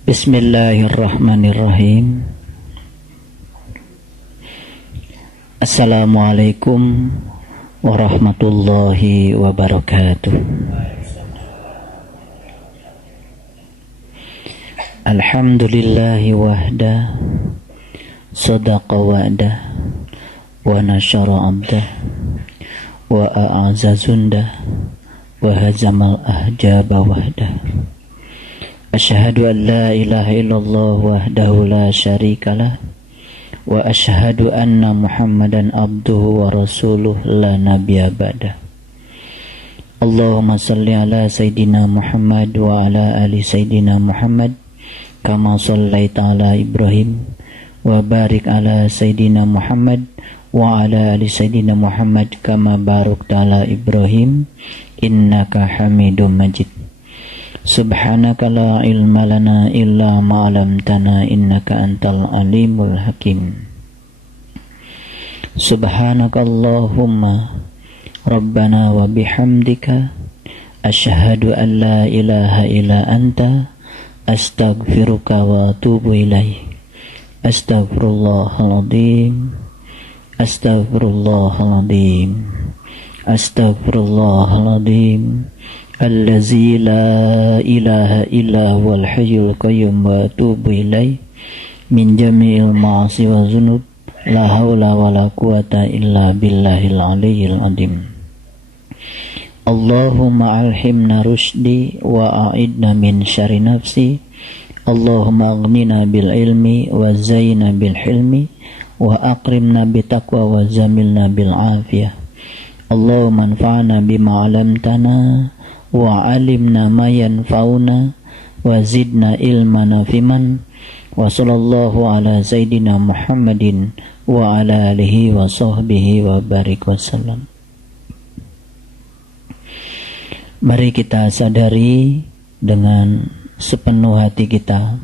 Bismillahirrahmanirrahim. Assalamualaikum warahmatullahi wabarakatuh. Alhamdulillahi wahda, sadaqa wa'dah, wa nasyara abdah, wa a'azza zundah, wa hazamal ahjaba wahdah. Asyhadu an la ilaha illallah wahdahu la syarikalah, wa asyhadu anna Muhammadan abduhu wa rasuluh la nabiyya ba'dah. Allahumma salli ala Sayyidina Muhammad wa ala ali Sayyidina Muhammad kama sallaita ala Ibrahim wa barik ala Sayyidina Muhammad wa ala ali Sayyidina Muhammad kama barakta ala Ibrahim innaka Hamidum Majid. Subhanaka la ilma lana illa ma 'allamtana innaka antal alimul hakim. Subhanaka Allahumma rabbana wa bihamdika asyhadu an la ilaha illa anta astaghfiruka wa atubu ilaik. Astaghfirullahaladzim, astaghfirullahaladzim, astaghfirullahaladzim, allazi la ilaha illa huwal hayyul qayyum wa atubu ilaih min jami'il ma'asi wa zunub, la hawla wa la quwata illa billahil aliyyil azim. Allahumma alhimna rushdi wa a'idna min syarri nafsi. Allahumma aghnina bil ilmi wa zayyina bil hilmi wa akrimna bitaqwa wa zamilna bil afiyah. Allahumma anfa'na bima 'allamtana wa 'allimna ma yanfa'una wa zidna ilmana fiman. Wa sallallahu ala sayyidina Muhammadin wa ala alihi wa sahbihi wa barik wasallam. Mari kita sadari dengan sepenuh hati kita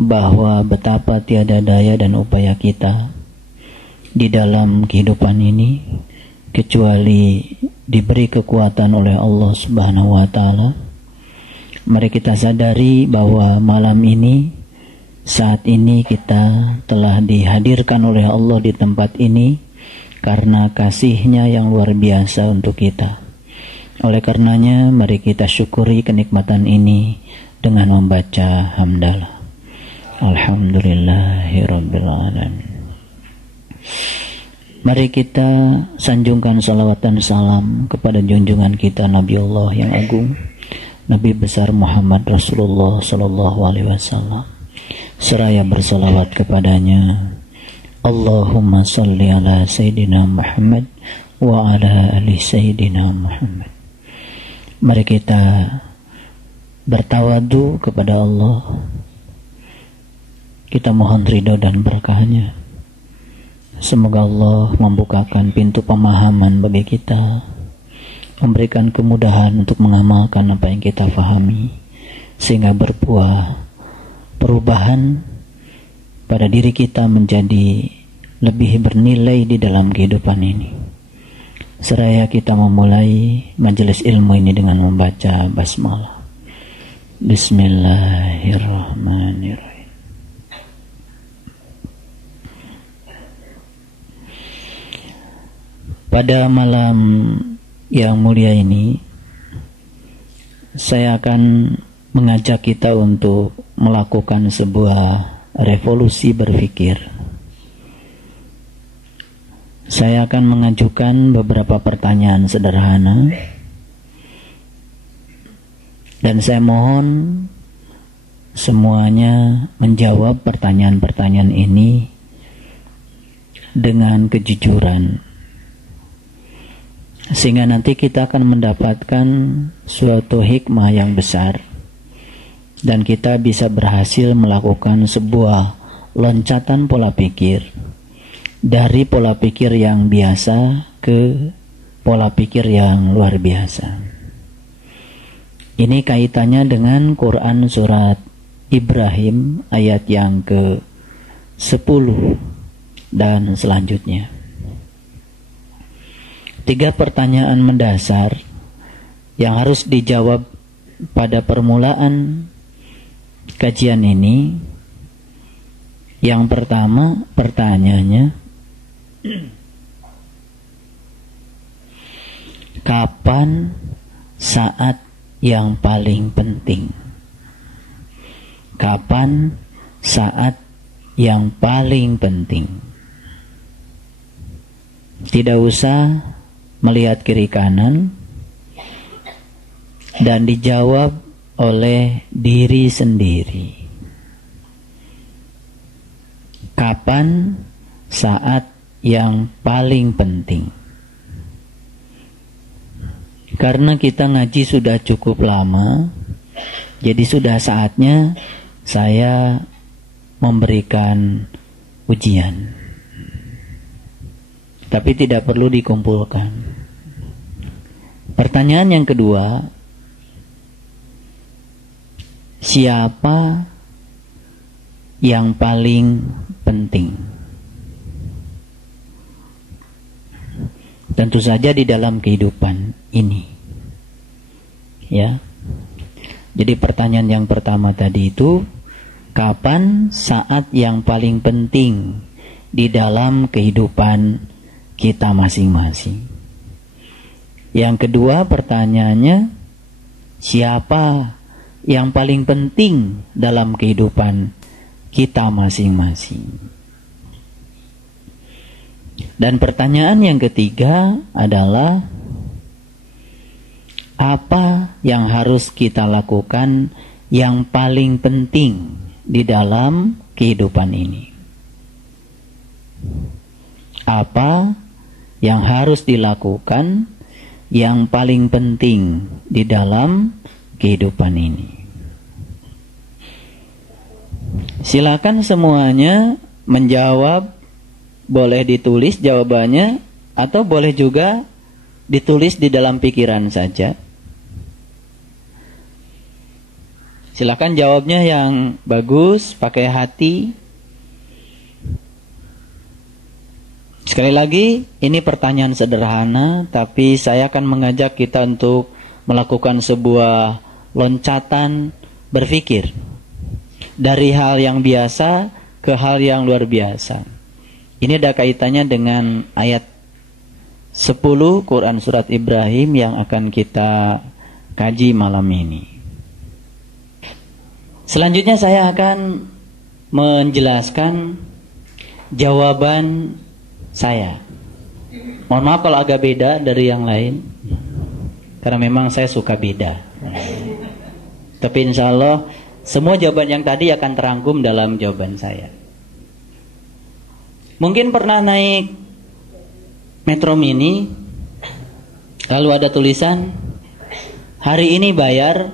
bahwa betapa tiada daya dan upaya kita di dalam kehidupan ini kecuali diberi kekuatan oleh Allah Subhanahu wa taala. Mari kita sadari bahwa malam ini, saat ini kita telah dihadirkan oleh Allah di tempat ini karena kasih-Nya yang luar biasa untuk kita. Oleh karenanya mari kita syukuri kenikmatan ini dengan membaca hamdalah. Alhamdulillahirabbil alamin. Mari kita sanjungkan salawat dan salam kepada junjungan kita Nabi Allah yang agung, Nabi besar Muhammad Rasulullah sallallahu alaihi wasallam. Seraya bersalawat kepadanya. Allahumma salli ala Sayyidina Muhammad wa ala ali Sayyidina Muhammad. Mari kita bertawadu kepada Allah. Kita mohon ridho dan berkah-Nya. Semoga Allah membukakan pintu pemahaman bagi kita, memberikan kemudahan untuk mengamalkan apa yang kita fahami, sehingga berbuah perubahan pada diri kita menjadi lebih bernilai di dalam kehidupan ini. Seraya kita memulai majelis ilmu ini dengan membaca basmalah. Bismillahirrahmanirrahim. Pada malam yang mulia ini, saya akan mengajak kita untuk melakukan sebuah revolusi berpikir. Saya akan mengajukan beberapa pertanyaan sederhana, dan saya mohon semuanya menjawab pertanyaan-pertanyaan ini dengan kejujuran, sehingga nanti kita akan mendapatkan suatu hikmah yang besar, dan kita bisa berhasil melakukan sebuah loncatan pola pikir dari pola pikir yang biasa ke pola pikir yang luar biasa. Ini kaitannya dengan Quran surat Ibrahim ayat yang ke-10 dan selanjutnya. 3 pertanyaan mendasar yang harus dijawab pada permulaan kajian ini, yang pertama pertanyaannya, kapan saat yang paling penting? Kapan saat yang paling penting? Tidak usah melihat kiri kanan dan dijawab oleh diri sendiri. Kapan saat yang paling penting? Karena kita ngaji sudah cukup lama, jadi sudah saatnya saya memberikan ujian. Tapi tidak perlu dikumpulkan. Pertanyaan yang kedua, siapa yang paling penting? Tentu saja di dalam kehidupan ini. Ya. Jadi pertanyaan yang pertama tadi itu, kapan saat yang paling penting di dalam kehidupan kita masing-masing? Yang kedua pertanyaannya, siapa yang paling penting dalam kehidupan kita masing-masing? Dan pertanyaan yang ketiga adalah, apa yang harus kita lakukan yang paling penting di dalam kehidupan ini? Apa yang harus dilakukan yang paling penting di dalam kehidupan ini? Silakan semuanya menjawab. Boleh ditulis jawabannya atau boleh juga ditulis di dalam pikiran saja. Silakan jawabnya yang bagus, pakai hati. Sekali lagi, ini pertanyaan sederhana, tapi saya akan mengajak kita untuk melakukan sebuah loncatan berpikir dari hal yang biasa ke hal yang luar biasa. Ini ada kaitannya dengan ayat 10 Quran Surat Ibrahim yang akan kita kaji malam ini. Selanjutnya saya akan menjelaskan jawaban saya. Mohon maaf kalau agak beda dari yang lain, karena memang saya suka beda. Tapi insya Allah semua jawaban yang tadi akan terangkum dalam jawaban saya. Mungkin pernah naik Metro Mini, lalu ada tulisan, hari ini bayar,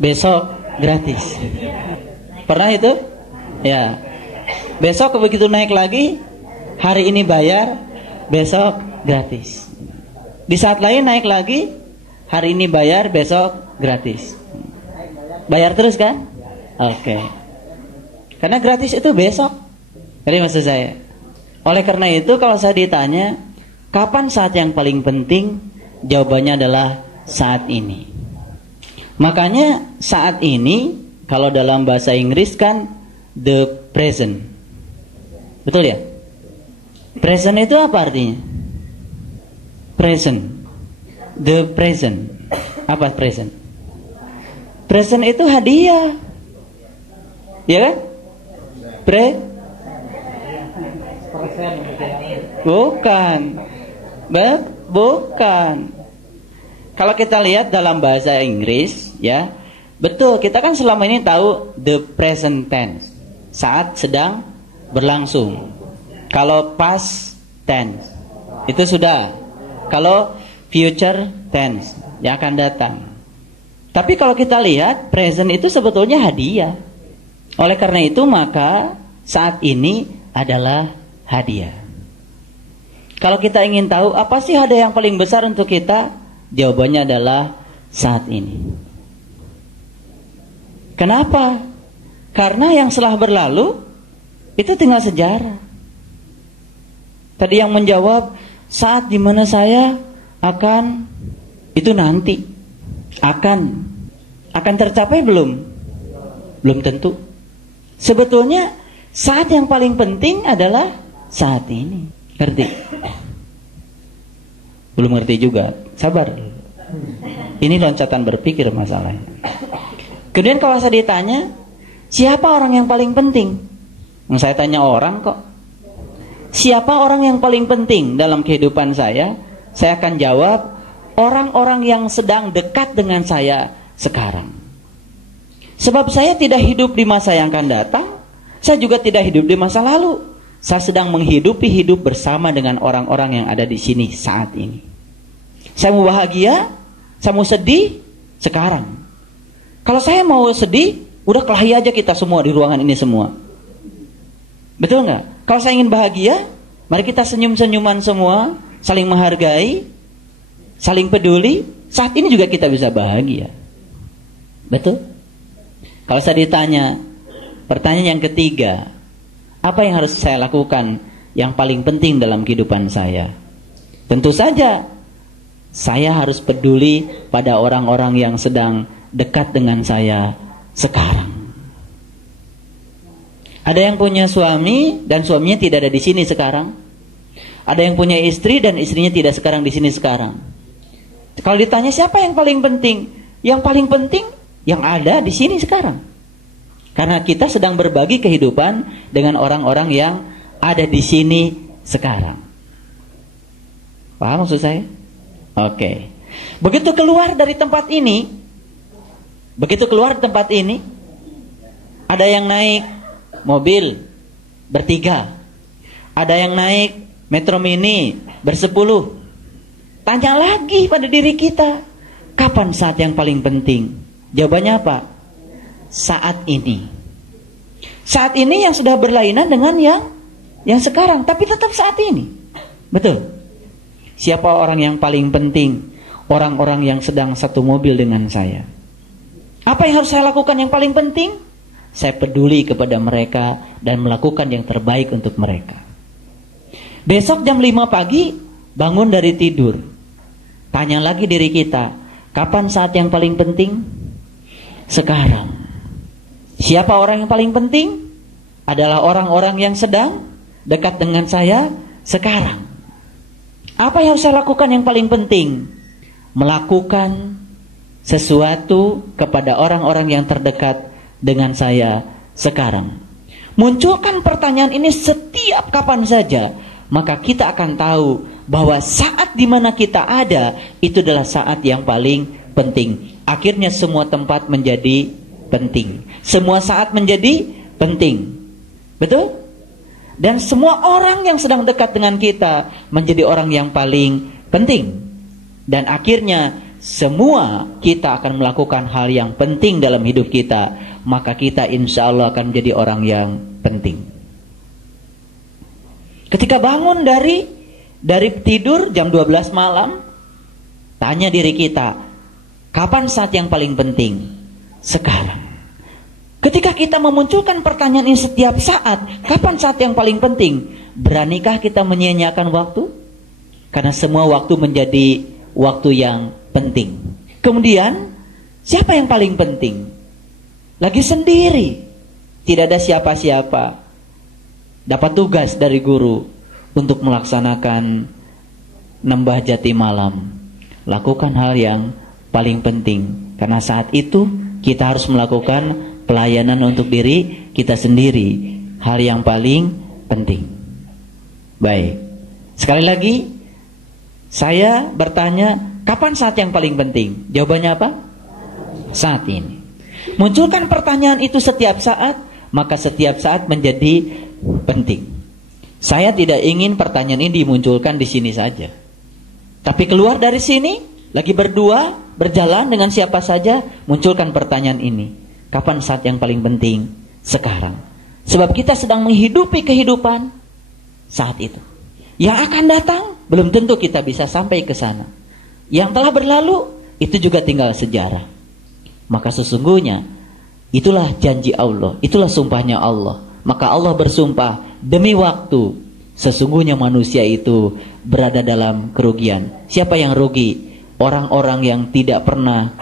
besok gratis. Pernah itu? Ya. Besok begitu naik lagi, hari ini bayar, besok gratis. Di saat lain naik lagi, hari ini bayar, besok gratis. Bayar terus kan? Oke. Karena gratis itu besok. Jadi maksud saya, oleh karena itu kalau saya ditanya kapan saat yang paling penting, jawabannya adalah saat ini. Makanya saat ini kalau dalam bahasa Inggris kan the present. Betul ya? Present itu apa artinya? Present. The present. Apa present? Present itu hadiah. Ya kan? Bukan. Bukan. Kalau kita lihat dalam bahasa Inggris, ya, betul, kita kan selama ini tahu the present tense, saat sedang berlangsung. Kalau past tense, itu sudah. Kalau future tense, yang akan datang. Tapi kalau kita lihat, present itu sebetulnya hadiah. Oleh karena itu, maka saat ini adalah hadiah. Kalau kita ingin tahu apa sih hadiah yang paling besar untuk kita, jawabannya adalah saat ini. Kenapa? Karena yang setelah berlalu itu tinggal sejarah. Tadi yang menjawab saat dimana saya akan, itu nanti akan tercapai belum? Belum tentu. Sebetulnya saat yang paling penting adalah saat ini. Ngerti? Belum ngerti juga. Sabar. Ini loncatan berpikir masalahnya. Kemudian kalau saya ditanya, siapa orang yang paling penting? Saya tanya orang kok. Siapa orang yang paling penting dalam kehidupan saya? Saya akan jawab, orang-orang yang sedang dekat dengan saya sekarang. Sebab saya tidak hidup di masa yang akan datang, saya juga tidak hidup di masa lalu. Saya sedang menghidupi hidup bersama dengan orang-orang yang ada di sini saat ini. Saya mau bahagia, saya mau sedih sekarang. Kalau saya mau sedih, udah kelahi aja kita semua di ruangan ini semua. Betul nggak? Kalau saya ingin bahagia, mari kita senyum-senyuman semua, saling menghargai, saling peduli. Saat ini juga kita bisa bahagia. Betul? Kalau saya ditanya, pertanyaan yang ketiga, apa yang harus saya lakukan yang paling penting dalam kehidupan saya? Tentu saja, saya harus peduli pada orang-orang yang sedang dekat dengan saya sekarang. Ada yang punya suami dan suaminya tidak ada di sini sekarang. Ada yang punya istri dan istrinya tidak sekarang di sini sekarang. Kalau ditanya siapa yang paling penting? Yang paling penting yang ada di sini sekarang. Karena kita sedang berbagi kehidupan dengan orang-orang yang ada di sini sekarang. Paham maksud saya? Oke. Begitu keluar dari tempat ini, ada yang naik mobil bertiga, ada yang naik Metro Mini bersepuluh. Tanya lagi pada diri kita, kapan saat yang paling penting? Jawabannya apa? Saat ini. Saat ini yang sudah berlainan dengan yang sekarang, tapi tetap saat ini. Betul. Siapa orang yang paling penting? Orang-orang yang sedang satu mobil dengan saya. Apa yang harus saya lakukan yang paling penting? Saya peduli kepada mereka dan melakukan yang terbaik untuk mereka. Besok jam 5 pagi bangun dari tidur. Tanya lagi diri kita, kapan saat yang paling penting? Sekarang. Siapa orang yang paling penting? Adalah orang-orang yang sedang dekat dengan saya sekarang. Apa yang harus saya lakukan yang paling penting? Melakukan sesuatu kepada orang-orang yang terdekat dengan saya sekarang. Munculkan pertanyaan ini setiap kapan saja, maka kita akan tahu bahwa saat di mana kita ada itu adalah saat yang paling penting. Akhirnya semua tempat menjadi penting. Semua saat menjadi penting. Betul? Dan semua orang yang sedang dekat dengan kita menjadi orang yang paling penting. Dan akhirnya semua kita akan melakukan hal yang penting dalam hidup kita, maka kita insya Allah akan menjadi orang yang penting. Ketika bangun dari tidur jam 12 malam, tanya diri kita, kapan saat yang paling penting? Sekarang. Ketika kita memunculkan pertanyaan ini setiap saat, kapan saat yang paling penting? Beranikah kita menyia-nyiakan waktu? Karena semua waktu menjadi waktu yang penting. Kemudian, siapa yang paling penting? Lagi sendiri, tidak ada siapa-siapa. Dapat tugas dari guru untuk melaksanakan nembah jati malam. Lakukan hal yang paling penting, karena saat itu kita harus melakukan pelayanan untuk diri kita sendiri, hal yang paling penting. Baik, sekali lagi saya bertanya, kapan saat yang paling penting? Jawabannya apa? Saat ini. Munculkan pertanyaan itu setiap saat, maka setiap saat menjadi penting. Saya tidak ingin pertanyaan ini dimunculkan di sini saja. Tapi keluar dari sini, lagi berdua, berjalan dengan siapa saja, munculkan pertanyaan ini. Kapan saat yang paling penting? Sekarang. Sebab kita sedang menghidupi kehidupan saat itu. Yang akan datang, belum tentu kita bisa sampai ke sana. Yang telah berlalu, itu juga tinggal sejarah. Maka sesungguhnya, itulah janji Allah, itulah sumpahnya Allah. Maka Allah bersumpah, demi waktu, sesungguhnya manusia itu berada dalam kerugian. Siapa yang rugi? Orang-orang yang tidak pernah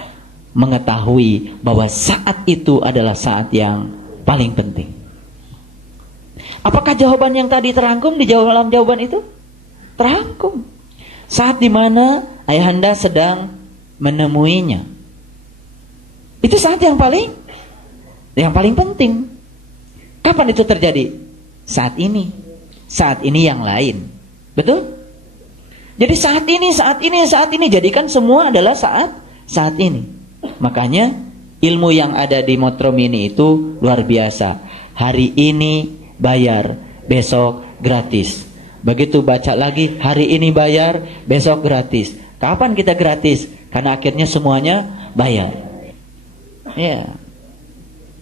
mengetahui bahwa saat itu adalah saat yang paling penting. Apakah jawaban yang tadi terangkum di dalam jawaban itu? Terangkum. Saat dimana ayahanda sedang menemuinya. Itu saat yang paling penting. Kapan itu terjadi? Saat ini. Saat ini yang lain. Betul? Jadi saat ini. Jadikan semua adalah saat ini. Makanya ilmu yang ada di Metro Mini itu luar biasa. Hari ini bayar, besok gratis. Begitu baca lagi, hari ini bayar, besok gratis. Kapan kita gratis? Karena akhirnya semuanya bayar. Ya.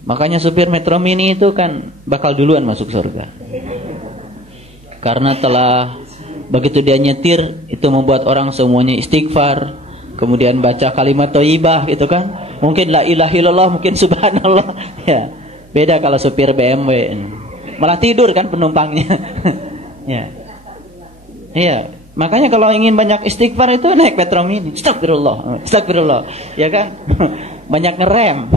Makanya supir Metro Mini itu kan bakal duluan masuk surga. Karena telah begitu dia nyetir, itu membuat orang semuanya istighfar. Kemudian baca kalimat thayyibah gitu kan. Mungkin la ilaha illallah, mungkin subhanallah. Ya. Beda kalau supir BMW. Malah tidur kan penumpangnya. Ya. Iya. Makanya kalau ingin banyak istighfar itu naik Metro Mini. Astagfirullah. Ya kan? Banyak ngerem.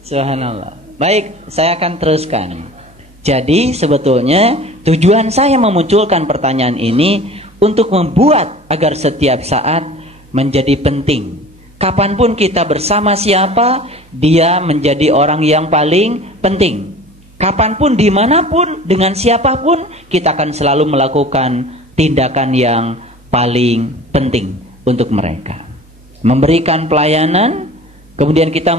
Subhanallah. Baik, saya akan teruskan. Jadi sebetulnya tujuan saya memunculkan pertanyaan ini untuk membuat agar setiap saat menjadi penting. Kapanpun kita bersama siapa, dia menjadi orang yang paling penting. Kapanpun, dimanapun, dengan siapapun, kita akan selalu melakukan tindakan yang paling penting untuk mereka. Memberikan pelayanan, kemudian kita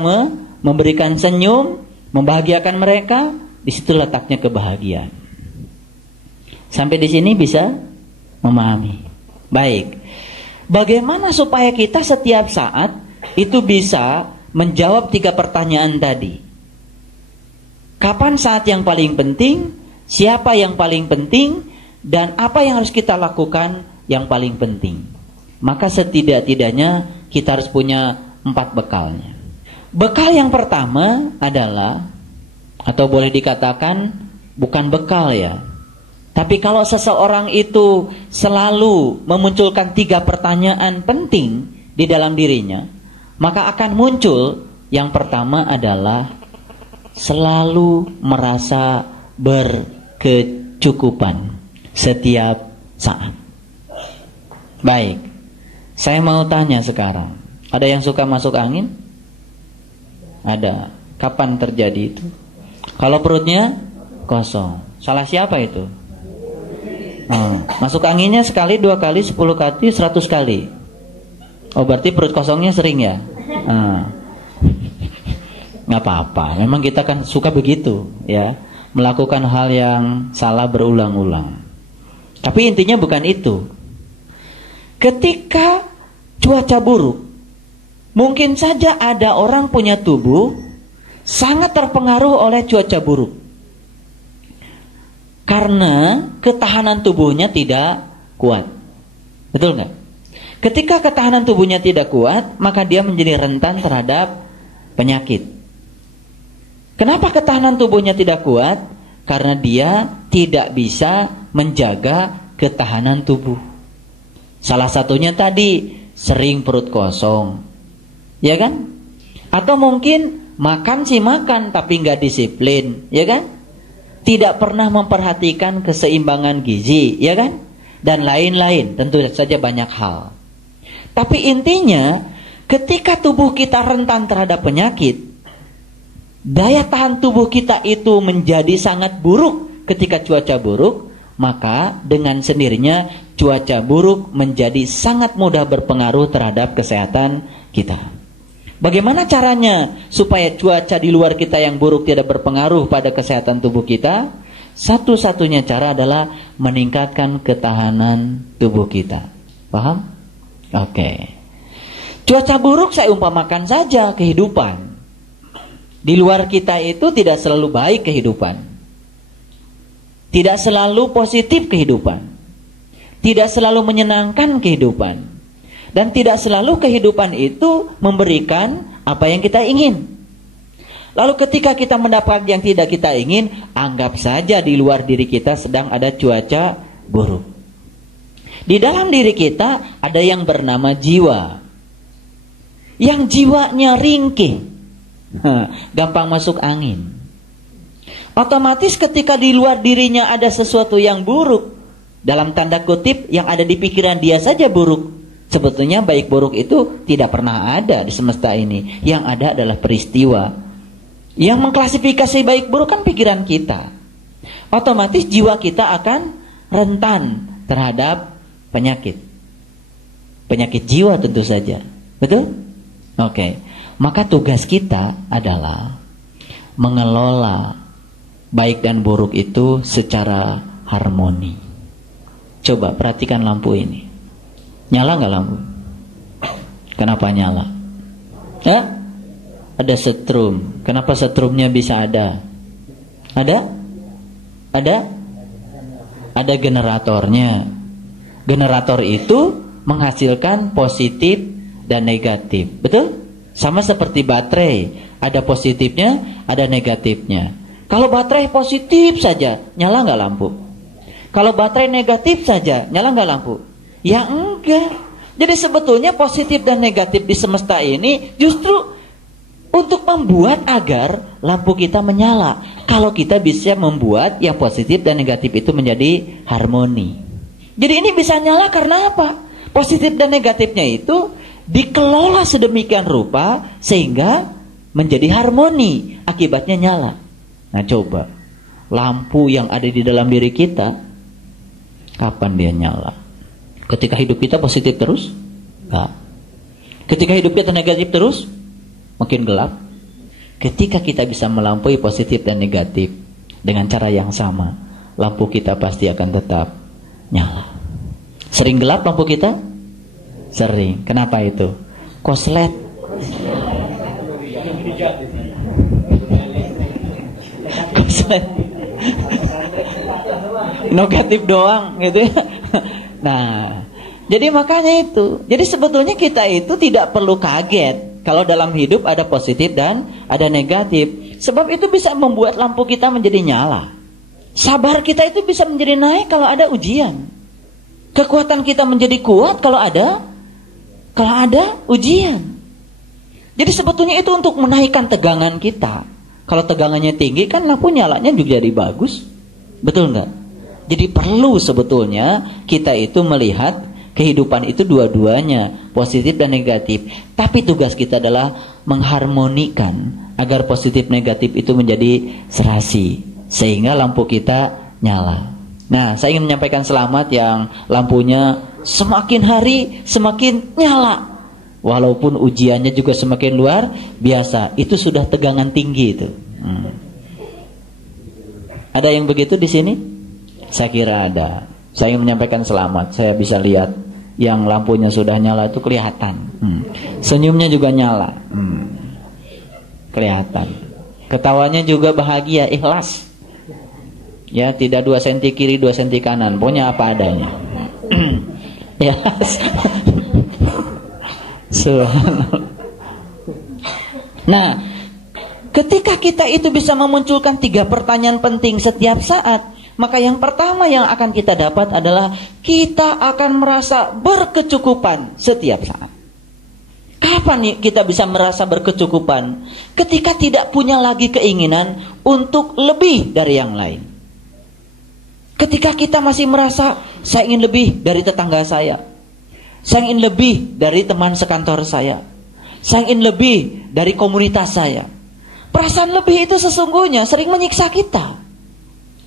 memberikan senyum, membahagiakan mereka, di situ letaknya kebahagiaan. Sampai di sini bisa memahami. Baik. Bagaimana supaya kita setiap saat itu bisa menjawab 3 pertanyaan tadi? Kapan saat yang paling penting? Siapa yang paling penting? Dan apa yang harus kita lakukan yang paling penting? Maka setidak-tidaknya kita harus punya 4 bekalnya. Bekal yang pertama adalah, atau boleh dikatakan bukan bekal ya, tapi kalau seseorang itu selalu memunculkan 3 pertanyaan penting di dalam dirinya, maka akan muncul yang pertama adalah selalu merasa berkecukupan setiap saat. Baik, saya mau tanya sekarang, ada yang suka masuk angin? Ada. Kapan terjadi itu? Kalau perutnya kosong, salah siapa itu? Masuk anginnya sekali, 2 kali, 10 kali, 100 kali. Oh, berarti perut kosongnya sering ya? Nggak apa-apa. Memang kita kan suka begitu, ya, melakukan hal yang salah berulang-ulang. Tapi intinya bukan itu. Ketika cuaca buruk, mungkin saja ada orang punya tubuh sangat terpengaruh oleh cuaca buruk. Karena ketahanan tubuhnya tidak kuat. Betul nggak? Ketika ketahanan tubuhnya tidak kuat, maka dia menjadi rentan terhadap penyakit. Kenapa ketahanan tubuhnya tidak kuat? Karena dia tidak bisa menjaga ketahanan tubuh. Salah satunya tadi, sering perut kosong. Ya kan? Atau mungkin makan sih makan, tapi nggak disiplin. Ya kan? Tidak pernah memperhatikan keseimbangan gizi, ya kan? Dan lain-lain, tentu saja banyak hal. Tapi intinya, ketika tubuh kita rentan terhadap penyakit, daya tahan tubuh kita itu menjadi sangat buruk ketika cuaca buruk, maka dengan sendirinya cuaca buruk menjadi sangat mudah berpengaruh terhadap kesehatan kita. Bagaimana caranya supaya cuaca di luar kita yang buruk tidak berpengaruh pada kesehatan tubuh kita? Satu-satunya cara adalah meningkatkan ketahanan tubuh kita. Paham? Oke. Cuaca buruk saya umpamakan saja kehidupan. Di luar kita itu tidak selalu baik kehidupan. Tidak selalu positif kehidupan. Tidak selalu menyenangkan kehidupan. Dan tidak selalu kehidupan itu memberikan apa yang kita ingin. Lalu ketika kita mendapat yang tidak kita ingin, anggap saja di luar diri kita sedang ada cuaca buruk. Di dalam diri kita ada yang bernama jiwa. yang jiwanya ringkih, gampang masuk angin. Otomatis ketika di luar dirinya ada sesuatu yang buruk, dalam tanda kutip yang ada di pikiran dia saja buruk. Sebetulnya baik buruk itu tidak pernah ada di semesta ini. Yang ada adalah peristiwa. Yang mengklasifikasi baik buruk kan pikiran kita. Otomatis jiwa kita akan rentan terhadap penyakit. Penyakit jiwa tentu saja. Betul? Oke. Maka tugas kita adalah mengelola baik dan buruk itu secara harmoni. Coba perhatikan lampu ini. Nyala nggak lampu? Kenapa nyala? Ada setrum. Kenapa setrumnya bisa ada? Ada generatornya. Generator itu menghasilkan positif dan negatif. Betul? Sama seperti baterai. Ada positifnya, ada negatifnya. Kalau baterai positif saja, nyala nggak lampu? Kalau baterai negatif saja, nyala nggak lampu? Ya enggak. Jadi sebetulnya positif dan negatif di semesta ini justru untuk membuat agar lampu kita menyala. Kalau kita bisa membuat yang positif dan negatif itu menjadi harmoni. Jadi ini bisa nyala karena apa? Positif dan negatifnya itu dikelola sedemikian rupa sehingga menjadi harmoni. Akibatnya nyala. Nah coba, lampu yang ada di dalam diri kita, kapan dia nyala? Ketika hidup kita positif terus? Enggak. Ketika hidup kita negatif terus? Makin gelap. Ketika kita bisa melampaui positif dan negatif dengan cara yang sama, lampu kita pasti akan tetap nyala. Sering gelap lampu kita? Sering. Kenapa itu? Koslet. Koslet. Negatif doang gitu ya. Nah, jadi makanya itu. Jadi sebetulnya kita itu tidak perlu kaget kalau dalam hidup ada positif dan ada negatif. Sebab itu bisa membuat lampu kita menjadi nyala. Sabar kita itu bisa menjadi naik kalau ada ujian. Kekuatan kita menjadi kuat kalau ada ujian. Jadi sebetulnya itu untuk menaikkan tegangan kita. Kalau tegangannya tinggi kan lampu nyalanya juga jadi bagus. Betul nggak? Jadi perlu sebetulnya kita itu melihat kehidupan itu dua-duanya, positif dan negatif. Tapi tugas kita adalah mengharmonikan agar positif negatif itu menjadi serasi, sehingga lampu kita nyala. Nah, saya ingin menyampaikan selamat yang lampunya semakin hari semakin nyala. Walaupun ujiannya juga semakin luar biasa. Itu sudah tegangan tinggi itu. Ada yang begitu di sini? Saya kira ada. Saya ingin menyampaikan selamat. Saya bisa lihat yang lampunya sudah nyala itu kelihatan. Senyumnya juga nyala. Kelihatan. Ketawanya juga bahagia, ikhlas. Ya, tidak 2 cm kiri 2 cm kanan. Pokoknya apa adanya. Ikhlas. Nah, ketika kita itu bisa memunculkan 3 pertanyaan penting setiap saat, maka yang pertama yang akan kita dapat adalah kita akan merasa berkecukupan setiap saat. Kapan nih kita bisa merasa berkecukupan? Ketika tidak punya lagi keinginan untuk lebih dari yang lain. Ketika kita masih merasa saya ingin lebih dari tetangga saya. Saya ingin lebih dari teman sekantor saya. Saya ingin lebih dari komunitas saya. Perasaan lebih itu sesungguhnya sering menyiksa kita.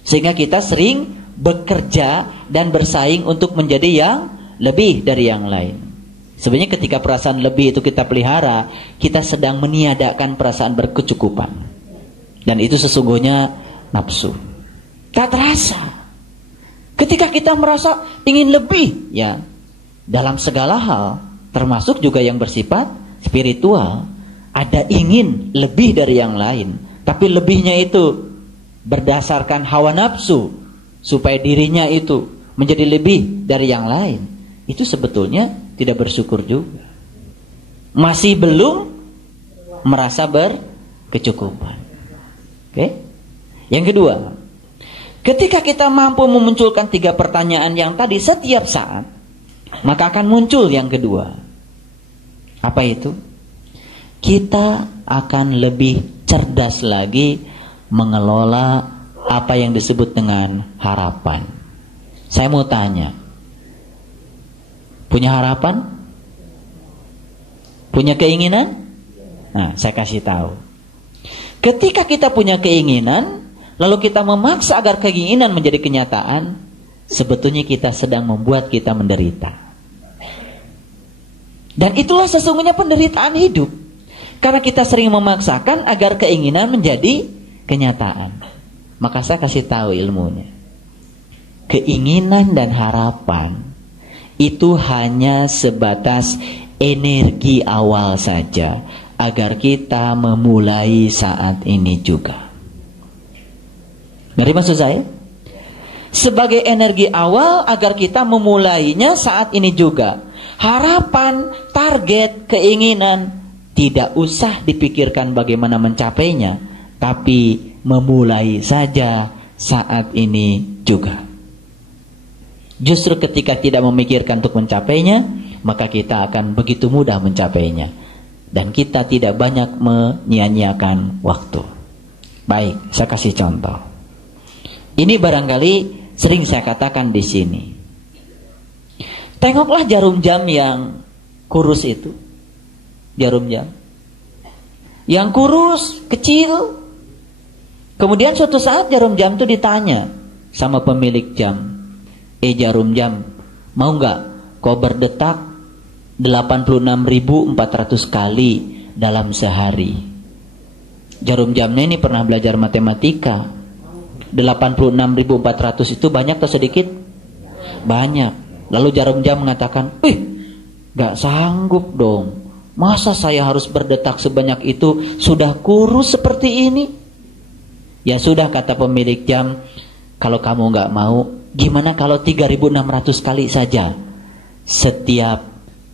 Sehingga kita sering bekerja dan bersaing untuk menjadi yang lebih dari yang lain. Sebenarnya ketika perasaan lebih itu kita pelihara, kita sedang meniadakan perasaan berkecukupan. Dan itu sesungguhnya nafsu. Tak terasa. Ketika kita merasa ingin lebih, ya, dalam segala hal, termasuk juga yang bersifat spiritual, ada ingin lebih dari yang lain. Tapi lebihnya itu berdasarkan hawa nafsu, supaya dirinya itu menjadi lebih dari yang lain. Itu sebetulnya tidak bersyukur juga. Masih belum merasa berkecukupan. Oke? Yang kedua, ketika kita mampu memunculkan 3 pertanyaan yang tadi setiap saat, maka akan muncul yang kedua. Apa itu? kita akan lebih cerdas lagi mengelola apa yang disebut dengan harapan. Saya mau tanya, punya harapan? Punya keinginan? Nah, saya kasih tahu. Ketika kita punya keinginan, lalu kita memaksa agar keinginan menjadi kenyataan, sebetulnya kita sedang membuat kita menderita. Dan itulah sesungguhnya penderitaan hidup. Karena kita sering memaksakan agar keinginan menjadi kenyataan. Maka saya kasih tahu ilmunya. Keinginan dan harapan itu hanya sebatas energi awal saja, agar kita memulai saat ini juga. Ngerti maksud saya? Sebagai energi awal agar kita memulainya saat ini juga. Harapan, target, keinginan tidak usah dipikirkan bagaimana mencapainya, tapi memulai saja saat ini juga. Justru ketika tidak memikirkan untuk mencapainya, maka kita akan begitu mudah mencapainya. Dan kita tidak banyak menyia-nyiakan waktu. Baik, saya kasih contoh. Ini barangkali sering saya katakan di sini. Tengoklah jarum jam yang kurus itu. Jarum jam. Yang kurus, kecil. Kemudian suatu saat jarum jam itu ditanya sama pemilik jam. Jarum jam, mau nggak kau berdetak 86.400 kali dalam sehari? Jarum jamnya ini pernah belajar matematika. 86.400 itu banyak atau sedikit? Banyak. Lalu jarum jam mengatakan, gak sanggup dong. Masa saya harus berdetak sebanyak itu, sudah kurus seperti ini? Ya sudah, kata pemilik jam, kalau kamu gak mau, gimana kalau 3.600 kali saja setiap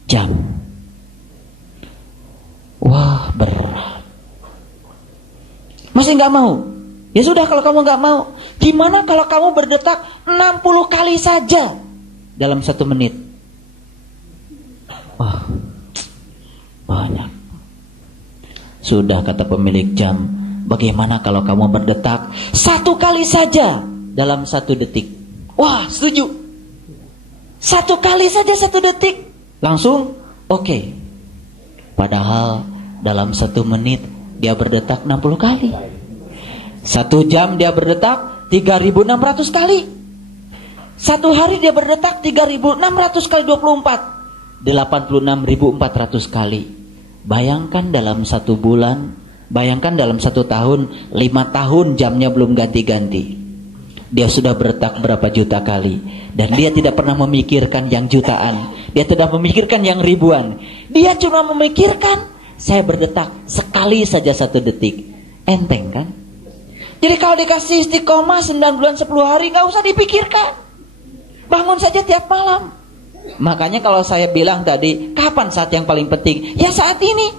jam? Wah, berat. Masih gak mau? Ya sudah, kalau kamu gak mau, gimana kalau kamu berdetak 60 kali saja dalam 1 menit? Wah, banyak. Sudah, kata pemilik jam, bagaimana kalau kamu berdetak 1 kali saja dalam 1 detik? Wah, setuju. 1 kali saja 1 detik. Langsung, oke. Padahal dalam 1 menit dia berdetak 60 kali. 1 jam dia berdetak 3.600 kali. 1 hari dia berdetak 3.600 kali 24. 86.400 kali. Bayangkan dalam 1 bulan, bayangkan dalam 1 tahun, 5 tahun jamnya belum ganti-ganti. Dia sudah berdetak berapa juta kali. Dan dia tidak pernah memikirkan yang jutaan. Dia tidak memikirkan yang ribuan. Dia cuma memikirkan, saya berdetak sekali saja 1 detik. Enteng kan? Jadi kalau dikasih istiqomah 9 bulan 10 hari, gak usah dipikirkan. Bangun saja tiap malam. Makanya kalau saya bilang tadi, kapan saat yang paling penting? Ya saat ini.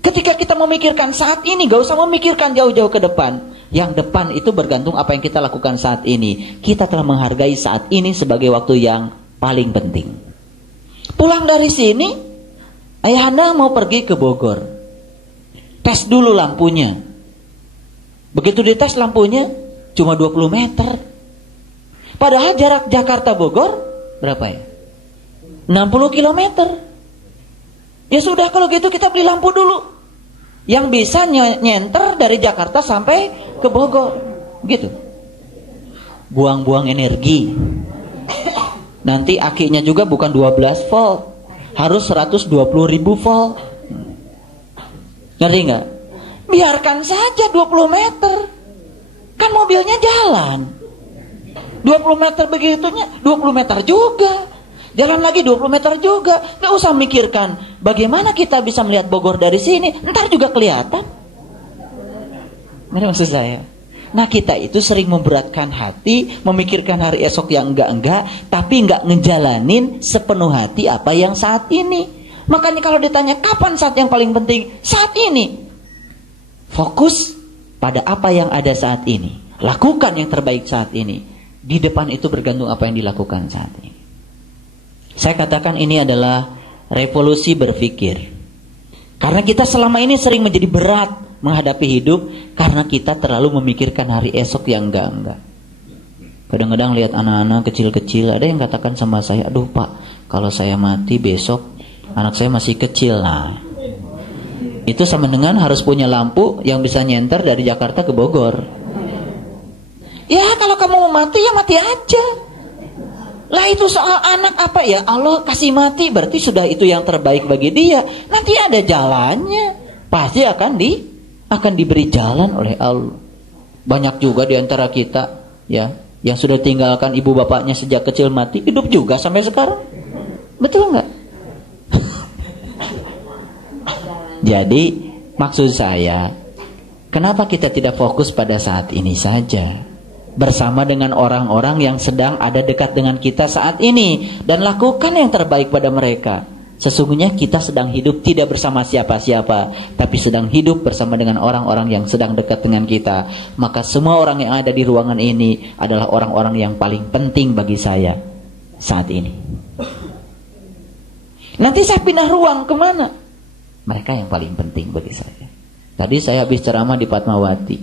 Ketika kita memikirkan saat ini, gak usah memikirkan jauh-jauh ke depan. Yang depan itu bergantung apa yang kita lakukan saat ini. Kita telah menghargai saat ini sebagai waktu yang paling penting. Pulang dari sini, ayahanda mau pergi ke Bogor. Tes dulu lampunya. Begitu dites lampunya, cuma 20 meter. Padahal jarak Jakarta-Bogor, berapa ya? 60 kilometer. Ya sudah, kalau gitu kita beli lampu dulu. Yang bisa nyenter dari Jakarta sampai ke Bogor. Gitu. Buang-buang energi. Nanti akinya juga bukan 12 volt. Harus 120.000 volt. Ngerti nggak? Biarkan saja 20 meter. Kan mobilnya jalan. 20 meter begitunya, 20 meter juga. Jalan lagi 20 meter juga. Gak usah mikirkan bagaimana kita bisa melihat Bogor dari sini. Ntar juga kelihatan. Ini maksud saya. Nah, kita itu sering memberatkan hati, memikirkan hari esok yang enggak-enggak, tapi enggak ngejalanin sepenuh hati apa yang saat ini. Makanya kalau ditanya kapan saat yang paling penting? Saat ini. Fokus pada apa yang ada saat ini. Lakukan yang terbaik saat ini. Di depan itu bergantung apa yang dilakukan saat ini. Saya katakan ini adalah revolusi berpikir. Karena kita selama ini sering menjadi berat menghadapi hidup karena kita terlalu memikirkan hari esok yang enggak. Kadang-kadang lihat anak-anak kecil-kecil, ada yang katakan sama saya, aduh Pak, kalau saya mati besok anak saya masih kecil. Nah, itu sama dengan harus punya lampu yang bisa nyenter dari Jakarta ke Bogor. Ya kalau kamu mau mati ya mati aja. Lah itu soal anak apa ya? Allah kasih mati berarti sudah itu yang terbaik bagi dia. Nanti ada jalannya. Pasti akan diberi jalan oleh Allah. Banyak juga di antara kita ya yang sudah tinggalkan ibu bapaknya sejak kecil mati, hidup juga sampai sekarang. Betul nggak? Jadi maksud saya, kenapa kita tidak fokus pada saat ini saja, bersama dengan orang-orang yang sedang ada dekat dengan kita saat ini, dan lakukan yang terbaik pada mereka. Sesungguhnya kita sedang hidup tidak bersama siapa-siapa, tapi sedang hidup bersama dengan orang-orang yang sedang dekat dengan kita. Maka semua orang yang ada di ruangan ini adalah orang-orang yang paling penting bagi saya saat ini. Nanti saya pindah ruang kemana? Mereka yang paling penting bagi saya. Tadi saya habis ceramah di Fatmawati.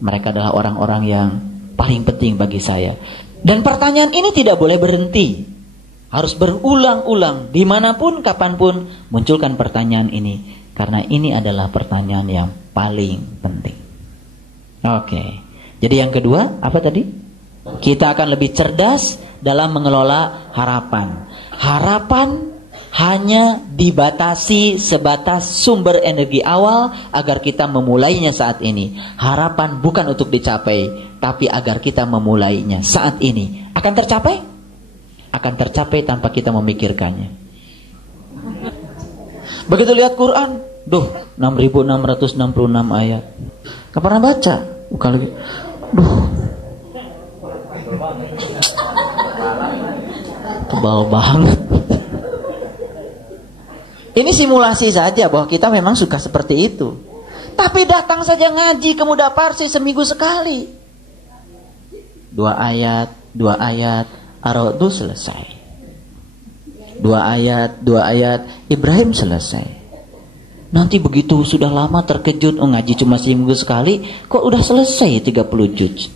Mereka adalah orang-orang yang paling penting bagi saya. Dan pertanyaan ini tidak boleh berhenti. Harus berulang-ulang. Dimanapun, kapanpun, munculkan pertanyaan ini. Karena ini adalah pertanyaan yang paling penting. Oke. Jadi yang kedua, apa tadi? Kita akan lebih cerdas dalam mengelola harapan. Harapan hanya dibatasi sebatas sumber energi awal agar kita memulainya saat ini. Harapan bukan untuk dicapai, tapi agar kita memulainya saat ini. Akan tercapai? Akan tercapai tanpa kita memikirkannya. Begitu lihat Quran, 6.666 ayat. Gak pernah baca? Bukan lagi. Tebal banget. Ini simulasi saja bahwa kita memang suka seperti itu. Tapi datang saja ngaji ke Muda Parsi seminggu sekali. 2 ayat, Ar-Ra'd selesai. 2 ayat, Ibrahim selesai. Nanti begitu sudah lama terkejut, ngaji cuma seminggu sekali, kok udah selesai 30 juz.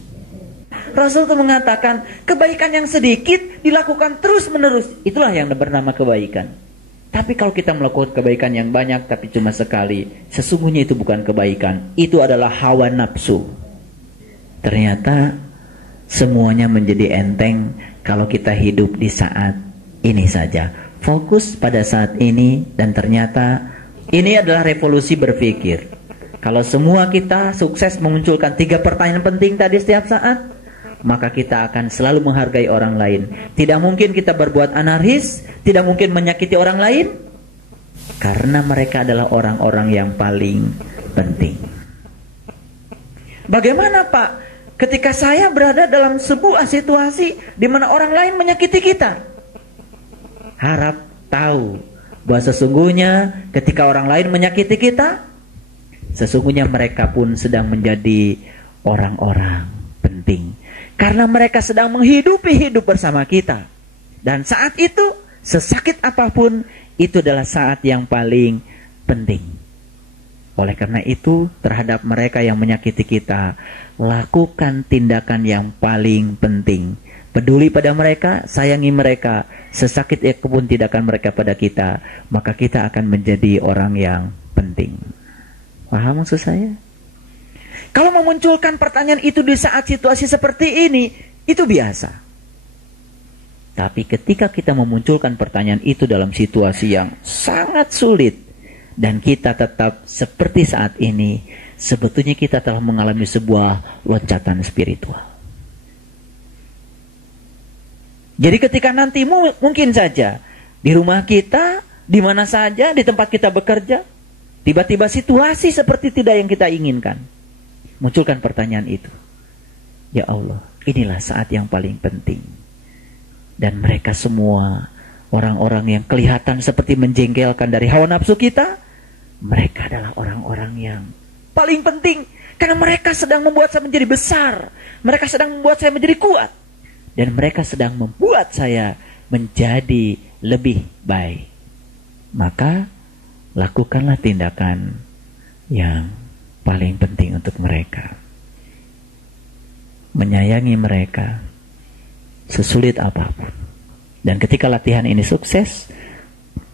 Rasul itu mengatakan, kebaikan yang sedikit dilakukan terus menerus. Itulah yang bernama kebaikan. Tapi kalau kita melakukan kebaikan yang banyak tapi cuma sekali, sesungguhnya itu bukan kebaikan. Itu adalah hawa nafsu. Ternyata semuanya menjadi enteng kalau kita hidup di saat ini saja. Fokus pada saat ini, dan ternyata ini adalah revolusi berpikir. Kalau semua kita sukses memunculkan 3 pertanyaan penting tadi setiap saat, maka kita akan selalu menghargai orang lain. Tidak mungkin kita berbuat anarkis, tidak mungkin menyakiti orang lain, karena mereka adalah orang-orang yang paling penting. Bagaimana Pak, ketika saya berada dalam sebuah situasi di mana orang lain menyakiti kita? Harap tahu bahwa sesungguhnya ketika orang lain menyakiti kita, sesungguhnya mereka pun sedang menjadi orang-orang penting. Karena mereka sedang menghidupi hidup bersama kita. Dan saat itu, sesakit apapun, itu adalah saat yang paling penting. Oleh karena itu, terhadap mereka yang menyakiti kita, lakukan tindakan yang paling penting. Peduli pada mereka, sayangi mereka. Sesakit apapun tindakan mereka pada kita, maka kita akan menjadi orang yang penting. Paham maksud saya? Kalau memunculkan pertanyaan itu di saat situasi seperti ini, itu biasa. Tapi ketika kita memunculkan pertanyaan itu dalam situasi yang sangat sulit, dan kita tetap seperti saat ini, sebetulnya kita telah mengalami sebuah loncatan spiritual. Jadi ketika nanti mungkin saja di rumah kita, di mana saja, di tempat kita bekerja, tiba-tiba situasi seperti tidak yang kita inginkan. Munculkan pertanyaan itu. Ya Allah, inilah saat yang paling penting. Dan mereka semua orang-orang yang kelihatan seperti menjengkelkan dari hawa nafsu kita, mereka adalah orang-orang yang paling penting. Karena mereka sedang membuat saya menjadi besar. Mereka sedang membuat saya menjadi kuat. Dan mereka sedang membuat saya menjadi lebih baik. Maka lakukanlah tindakan yang paling penting untuk mereka. Menyayangi mereka sesulit apapun. Dan ketika latihan ini sukses,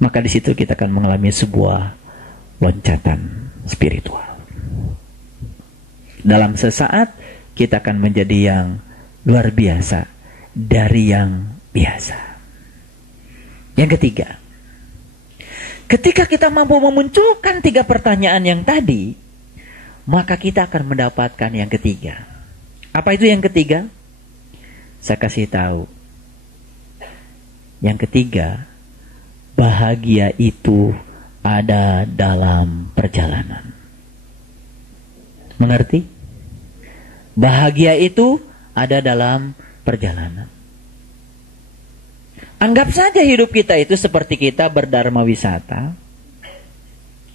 maka di situ kita akan mengalami sebuah loncatan spiritual. Dalam sesaat kita akan menjadi yang luar biasa dari yang biasa. Yang ketiga, ketika kita mampu memunculkan 3 pertanyaan yang tadi, maka kita akan mendapatkan yang ketiga. Apa itu yang ketiga? Saya kasih tahu. Yang ketiga, bahagia itu ada dalam perjalanan. Mengerti? Bahagia itu ada dalam perjalanan. Anggap saja hidup kita itu seperti kita berdharma wisata.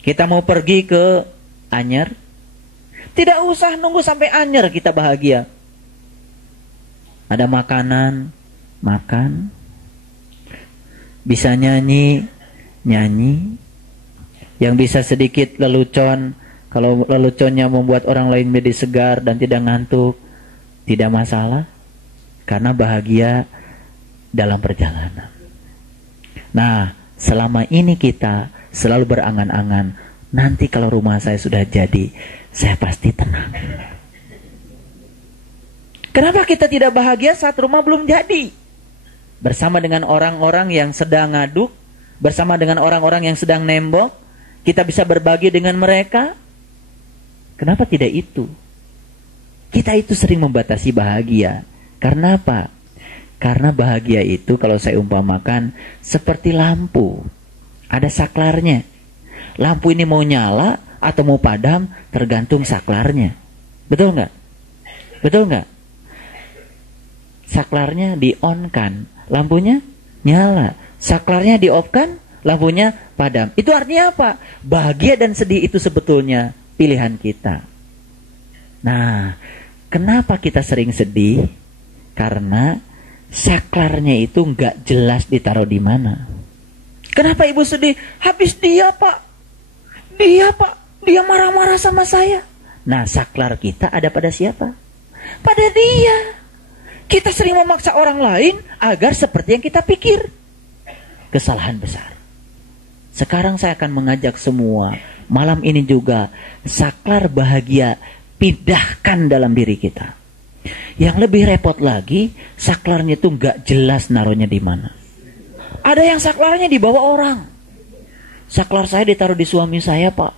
Kita mau pergi ke Anyer. Tidak usah nunggu sampai Anyer kita bahagia. Ada makanan, makan. Bisa nyanyi, nyanyi. Yang bisa sedikit lelucon. Kalau leluconnya membuat orang lain menjadi segar dan tidak ngantuk, tidak masalah. Karena bahagia dalam perjalanan. Nah, selama ini kita selalu berangan-angan, nanti kalau rumah saya sudah jadi, saya pasti tenang. Kenapa kita tidak bahagia saat rumah belum jadi? Bersama dengan orang-orang yang sedang ngaduk, bersama dengan orang-orang yang sedang nembok, kita bisa berbagi dengan mereka. Kenapa tidak itu? Kita itu sering membatasi bahagia. Karena apa? Karena bahagia itu kalau saya umpamakan seperti lampu. Ada saklarnya. Lampu ini mau nyala atau mau padam tergantung saklarnya. Betul nggak? Betul nggak? Saklarnya di-on-kan, lampunya nyala. Saklarnya di-off-kan, lampunya padam. Itu artinya apa? Bahagia dan sedih itu sebetulnya pilihan kita. Nah, kenapa kita sering sedih? Karena saklarnya itu nggak jelas ditaruh di mana. Kenapa ibu sedih? Habis dia pak, dia marah-marah sama saya. Nah, saklar kita ada pada siapa? Pada dia. Kita sering memaksa orang lain agar seperti yang kita pikir. Kesalahan besar. Sekarang saya akan mengajak semua, malam ini juga, saklar bahagia pindahkan dalam diri kita. Yang lebih repot lagi, saklarnya itu nggak jelas naruhnya di mana. Ada yang saklarnya dibawa orang. Saklar saya ditaruh di suami saya, Pak.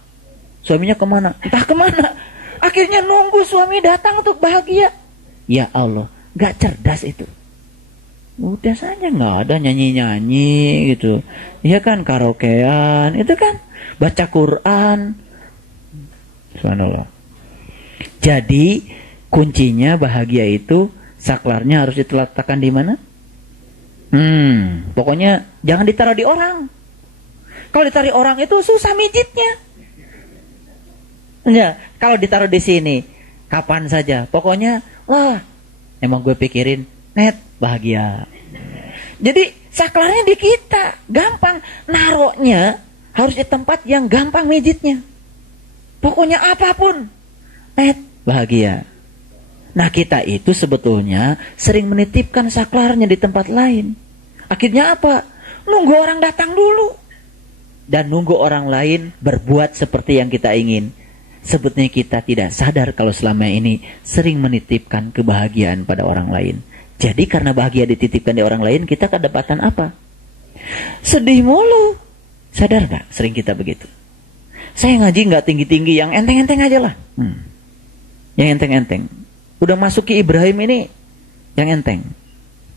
Suaminya kemana? Entah kemana. Akhirnya nunggu suami datang untuk bahagia. Ya Allah, nggak cerdas itu. Udah saja nggak ada nyanyi-nyanyi gitu. Iya kan, karaokean, itu kan baca Quran. Subhanallah. Jadi kuncinya bahagia itu saklarnya harus diletakkan di mana? Pokoknya jangan ditaruh di orang. Kalau ditaruh orang itu susah mijitnya. Ya, kalau ditaruh di sini kapan saja. Pokoknya wah, emang gue pikirin net bahagia. Jadi saklarnya di kita, gampang naruhnya harus di tempat yang gampang mijitnya. Pokoknya apapun net bahagia. Nah, kita itu sebetulnya sering menitipkan saklarnya di tempat lain. Akhirnya apa? Nunggu orang datang dulu. Dan nunggu orang lain berbuat seperti yang kita ingin. Sebetulnya kita tidak sadar kalau selama ini sering menitipkan kebahagiaan pada orang lain. Jadi karena bahagia dititipkan di orang lain, kita kedapatan apa? Sedih mulu. Sadar gak? Sering kita begitu. Saya ngaji gak tinggi-tinggi, yang enteng-enteng aja lah. Yang enteng-enteng. Udah masuk ke Ibrahim ini yang enteng.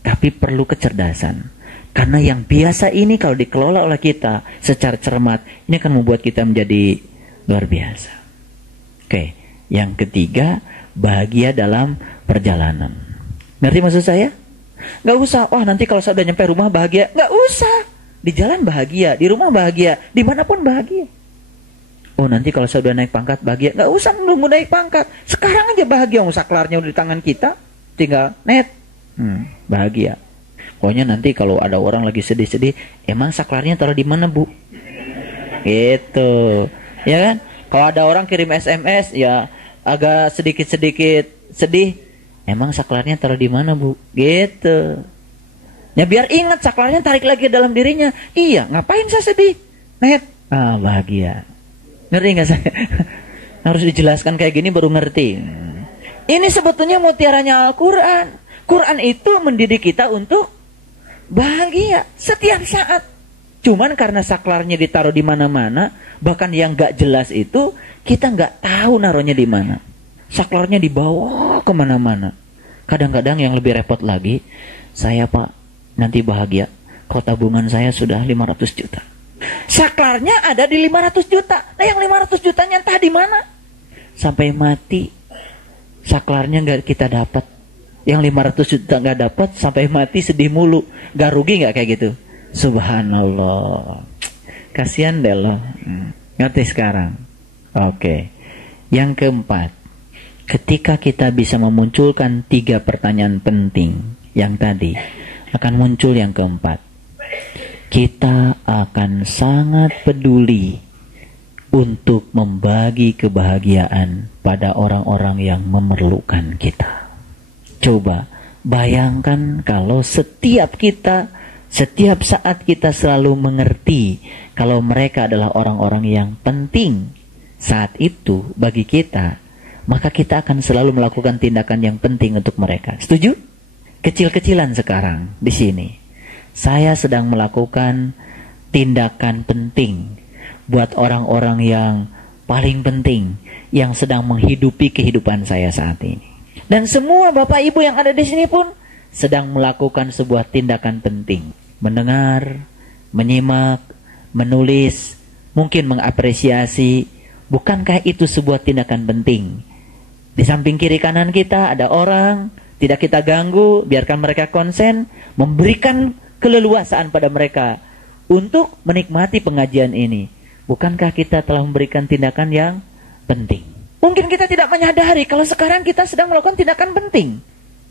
Tapi perlu kecerdasan. Karena yang biasa ini kalau dikelola oleh kita secara cermat, ini akan membuat kita menjadi luar biasa. Oke, yang ketiga, bahagia dalam perjalanan. Ngerti maksud saya? Gak usah, wah nanti kalau saya udah nyampe rumah bahagia. Gak usah. Di jalan bahagia, di rumah bahagia, dimanapun bahagia. Oh nanti kalau saya udah naik pangkat bahagia. Gak usah nunggu naik pangkat. Sekarang aja bahagia. Saklarnya udah di tangan kita. Tinggal net. Bahagia. Pokoknya nanti kalau ada orang lagi sedih-sedih. Emang saklarnya taruh di mana bu? Gitu. Ya kan? Kalau ada orang kirim SMS ya agak sedikit-sedikit sedih, emang saklarnya taruh di mana, Bu? Gitu. Ya biar ingat saklarnya tarik lagi dalam dirinya. Iya, ngapain saya sedih? Net. Bahagia. Ngerti nggak saya? Harus dijelaskan kayak gini baru ngerti. Ini sebetulnya mutiaranya Al-Quran. Quran itu mendidik kita untuk bahagia setiap saat. Cuman karena saklarnya ditaruh di mana-mana, bahkan yang nggak jelas itu kita nggak tahu naruhnya di mana. Saklarnya dibawa kemana-mana. Kadang-kadang yang lebih repot lagi, saya Pak nanti bahagia, kalau tabungan saya sudah 500 juta. Saklarnya ada di 500 juta. Nah yang 500 jutanya entah di mana. Sampai mati saklarnya nggak kita dapat. Yang 500 juta nggak dapat, sampai mati sedih mulu. Gak rugi nggak kayak gitu? Subhanallah. Kasihan deh loh. Ngerti sekarang? Oke. Yang keempat, ketika kita bisa memunculkan 3 pertanyaan penting yang tadi, akan muncul yang keempat. Kita akan sangat peduli untuk membagi kebahagiaan pada orang-orang yang memerlukan kita. Coba bayangkan kalau setiap saat kita selalu mengerti kalau mereka adalah orang-orang yang penting saat itu bagi kita, maka kita akan selalu melakukan tindakan yang penting untuk mereka. Setuju? Kecil-kecilan sekarang di sini. Saya sedang melakukan tindakan penting buat orang-orang yang paling penting yang sedang menghidupi kehidupan saya saat ini. Dan semua Bapak Ibu yang ada di sini pun sedang melakukan sebuah tindakan penting. Mendengar, menyimak, menulis, mungkin mengapresiasi. Bukankah itu sebuah tindakan penting? Di samping kiri kanan kita ada orang, tidak kita ganggu, biarkan mereka konsen, memberikan keleluasaan pada mereka untuk menikmati pengajian ini. Bukankah kita telah memberikan tindakan yang penting? Mungkin kita tidak menyadari kalau sekarang kita sedang melakukan tindakan penting.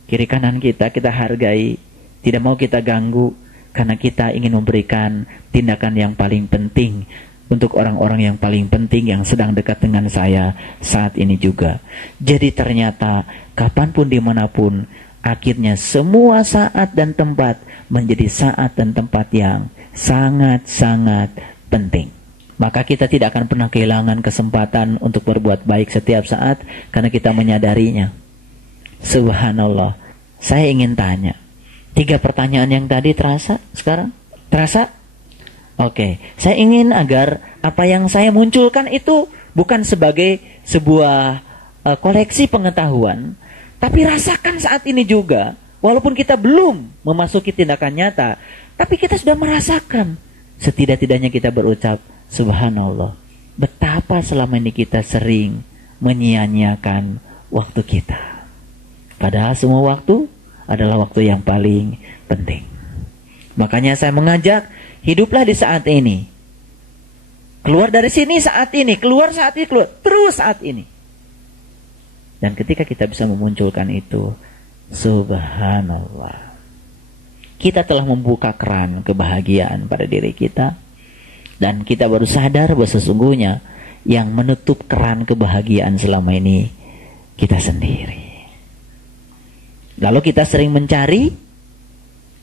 Kiri kanan kita hargai, tidak mau kita ganggu, karena kita ingin memberikan tindakan yang paling penting untuk orang-orang yang paling penting yang sedang dekat dengan saya saat ini juga. Jadi ternyata kapanpun dimanapun, akhirnya semua saat dan tempat menjadi saat dan tempat yang sangat-sangat penting. Maka kita tidak akan pernah kehilangan kesempatan untuk berbuat baik setiap saat karena kita menyadarinya. Subhanallah. Saya ingin tanya, 3 pertanyaan yang tadi terasa sekarang? Terasa? Oke. Saya ingin agar apa yang saya munculkan itu bukan sebagai sebuah koleksi pengetahuan, tapi rasakan saat ini juga. Walaupun kita belum memasuki tindakan nyata, tapi kita sudah merasakan. Setidak-tidaknya kita berucap, Subhanallah, betapa selama ini kita sering menyia-nyiakan waktu kita. Padahal semua waktu adalah waktu yang paling penting. Makanya saya mengajak, hiduplah di saat ini. Keluar dari sini saat ini, keluar saat ini, keluar terus saat ini. Dan ketika kita bisa memunculkan itu, Subhanallah, kita telah membuka keran kebahagiaan pada diri kita. Dan kita baru sadar bahwa sesungguhnya yang menutup keran kebahagiaan selama ini kita sendiri. Lalu kita sering mencari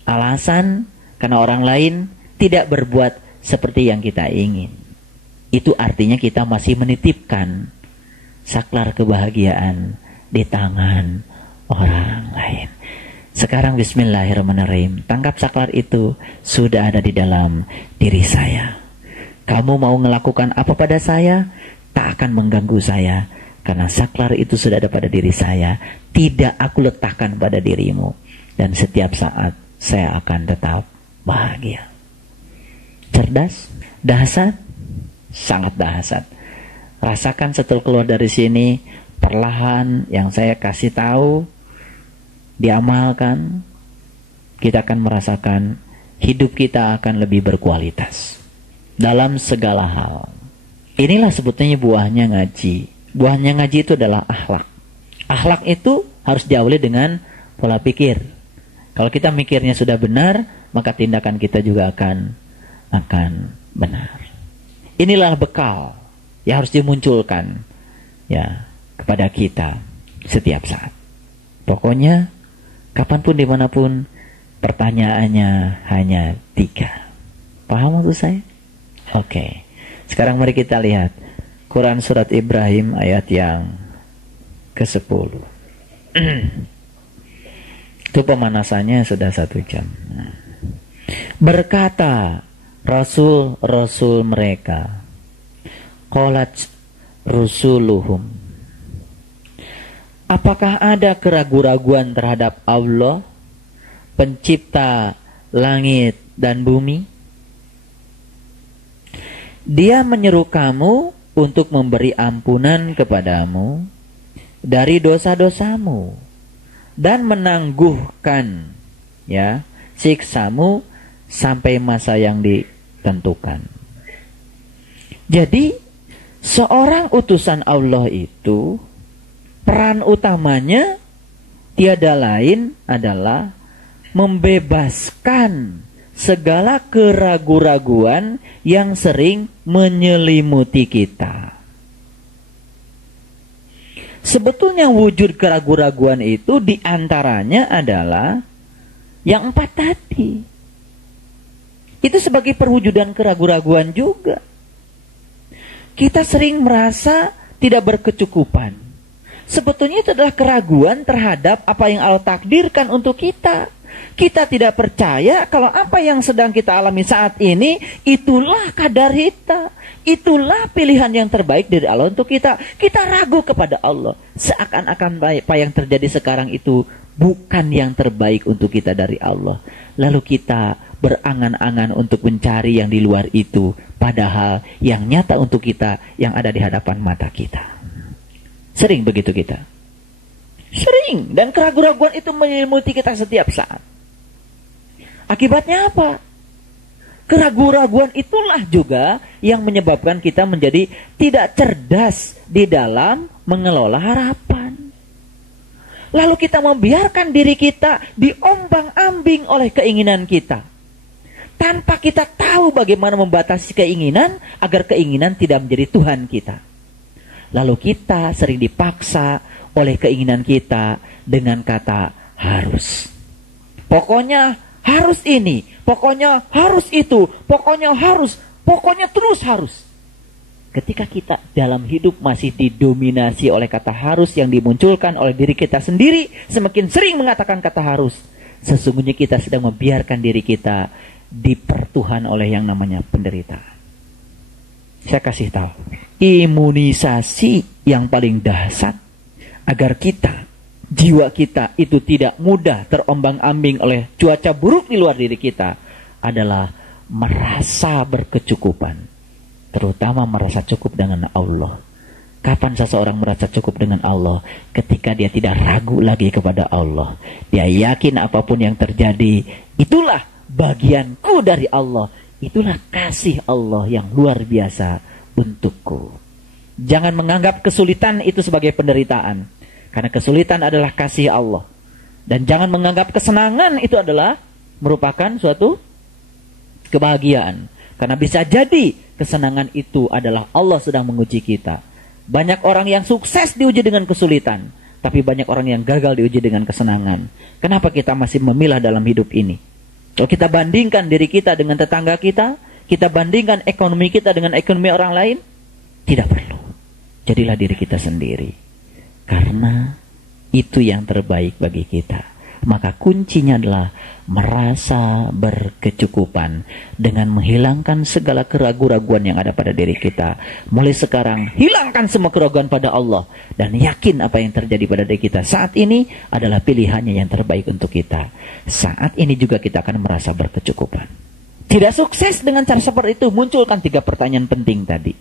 alasan karena orang lain tidak berbuat seperti yang kita ingin. Itu artinya kita masih menitipkan saklar kebahagiaan di tangan orang lain. Sekarang bismillahirrahmanirrahim, tangkap saklar itu sudah ada di dalam diri saya. Kamu mau melakukan apa pada saya, tak akan mengganggu saya, karena saklar itu sudah ada pada diri saya. Tidak aku letakkan pada dirimu, dan setiap saat saya akan tetap bahagia. Cerdas? Dahsyat? Sangat dahsyat. Rasakan setelah keluar dari sini, perlahan yang saya kasih tahu, diamalkan, kita akan merasakan hidup kita akan lebih berkualitas dalam segala hal. Inilah sebetulnya buahnya ngaji. Buahnya ngaji itu adalah akhlak. Akhlak itu harus diawali dengan pola pikir. Kalau kita mikirnya sudah benar, maka tindakan kita juga akan benar. Inilah bekal yang harus dimunculkan ya kepada kita setiap saat. Pokoknya kapanpun dimanapun, pertanyaannya hanya 3. Paham maksud saya? Oke. Sekarang mari kita lihat Quran surat Ibrahim ayat yang ke-10. Itu pemanasannya sudah 1 jam. Berkata Rasul-Rasul mereka, qalat rusuluhum, apakah ada keraguan-raguan terhadap Allah, pencipta langit dan bumi? Dia menyeru kamu untuk memberi ampunan kepadamu dari dosa-dosamu dan menangguhkan ya siksamu sampai masa yang ditentukan. Jadi seorang utusan Allah itu peran utamanya tiada lain adalah membebaskan segala keraguan-raguan yang sering menyelimuti kita. Sebetulnya wujud keraguan-raguan itu diantaranya adalah yang 4 tadi. Itu sebagai perwujudan keraguan-raguan juga. Kita sering merasa tidak berkecukupan. Sebetulnya itu adalah keraguan terhadap apa yang Allah takdirkan untuk kita. Kita tidak percaya kalau apa yang sedang kita alami saat ini, itulah kadar kita. Itulah pilihan yang terbaik dari Allah untuk kita. Kita ragu kepada Allah. Seakan-akan apa yang terjadi sekarang itu bukan yang terbaik untuk kita dari Allah. Lalu kita berangan-angan untuk mencari yang di luar itu. Padahal yang nyata untuk kita yang ada di hadapan mata kita. Sering begitu kita. Sering. Dan keraguan-raguan itu menyelimuti kita setiap saat. Akibatnya apa? Keraguan-raguan itulah juga yang menyebabkan kita menjadi tidak cerdas di dalam mengelola harapan. Lalu kita membiarkan diri kita diombang-ambing oleh keinginan kita. Tanpa kita tahu bagaimana membatasi keinginan agar keinginan tidak menjadi Tuhan kita. Lalu kita sering dipaksa oleh keinginan kita dengan kata harus. Pokoknya harus ini, pokoknya harus itu, pokoknya harus, pokoknya terus harus. Ketika kita dalam hidup masih didominasi oleh kata harus yang dimunculkan oleh diri kita sendiri, semakin sering mengatakan kata harus, sesungguhnya kita sedang membiarkan diri kita dipertuhan oleh yang namanya penderitaan. Saya kasih tahu, imunisasi yang paling dahsyat agar kita, jiwa kita itu tidak mudah terombang-ambing oleh cuaca buruk di luar diri kita adalah merasa berkecukupan, terutama merasa cukup dengan Allah. Kapan seseorang merasa cukup dengan Allah? Ketika dia tidak ragu lagi kepada Allah. Dia yakin apapun yang terjadi, itulah bagianku dari Allah. Itulah kasih Allah yang luar biasa untukku. Jangan menganggap kesulitan itu sebagai penderitaan. Karena kesulitan adalah kasih Allah. Dan jangan menganggap kesenangan itu adalah merupakan suatu kebahagiaan. Karena bisa jadi kesenangan itu adalah Allah sedang menguji kita. Banyak orang yang sukses diuji dengan kesulitan. Tapi banyak orang yang gagal diuji dengan kesenangan. Kenapa kita masih memilah dalam hidup ini? Kalau kita bandingkan diri kita dengan tetangga kita, kita bandingkan ekonomi kita dengan ekonomi orang lain, tidak perlu. Jadilah diri kita sendiri. Karena itu yang terbaik bagi kita. Maka kuncinya adalah merasa berkecukupan dengan menghilangkan segala keraguan-raguan yang ada pada diri kita. Mulai sekarang, hilangkan semua keraguan pada Allah. Dan yakin apa yang terjadi pada diri kita saat ini adalah pilihannya yang terbaik untuk kita. Saat ini juga kita akan merasa berkecukupan. Tidak sukses dengan cara seperti itu, munculkan 3 pertanyaan penting tadi.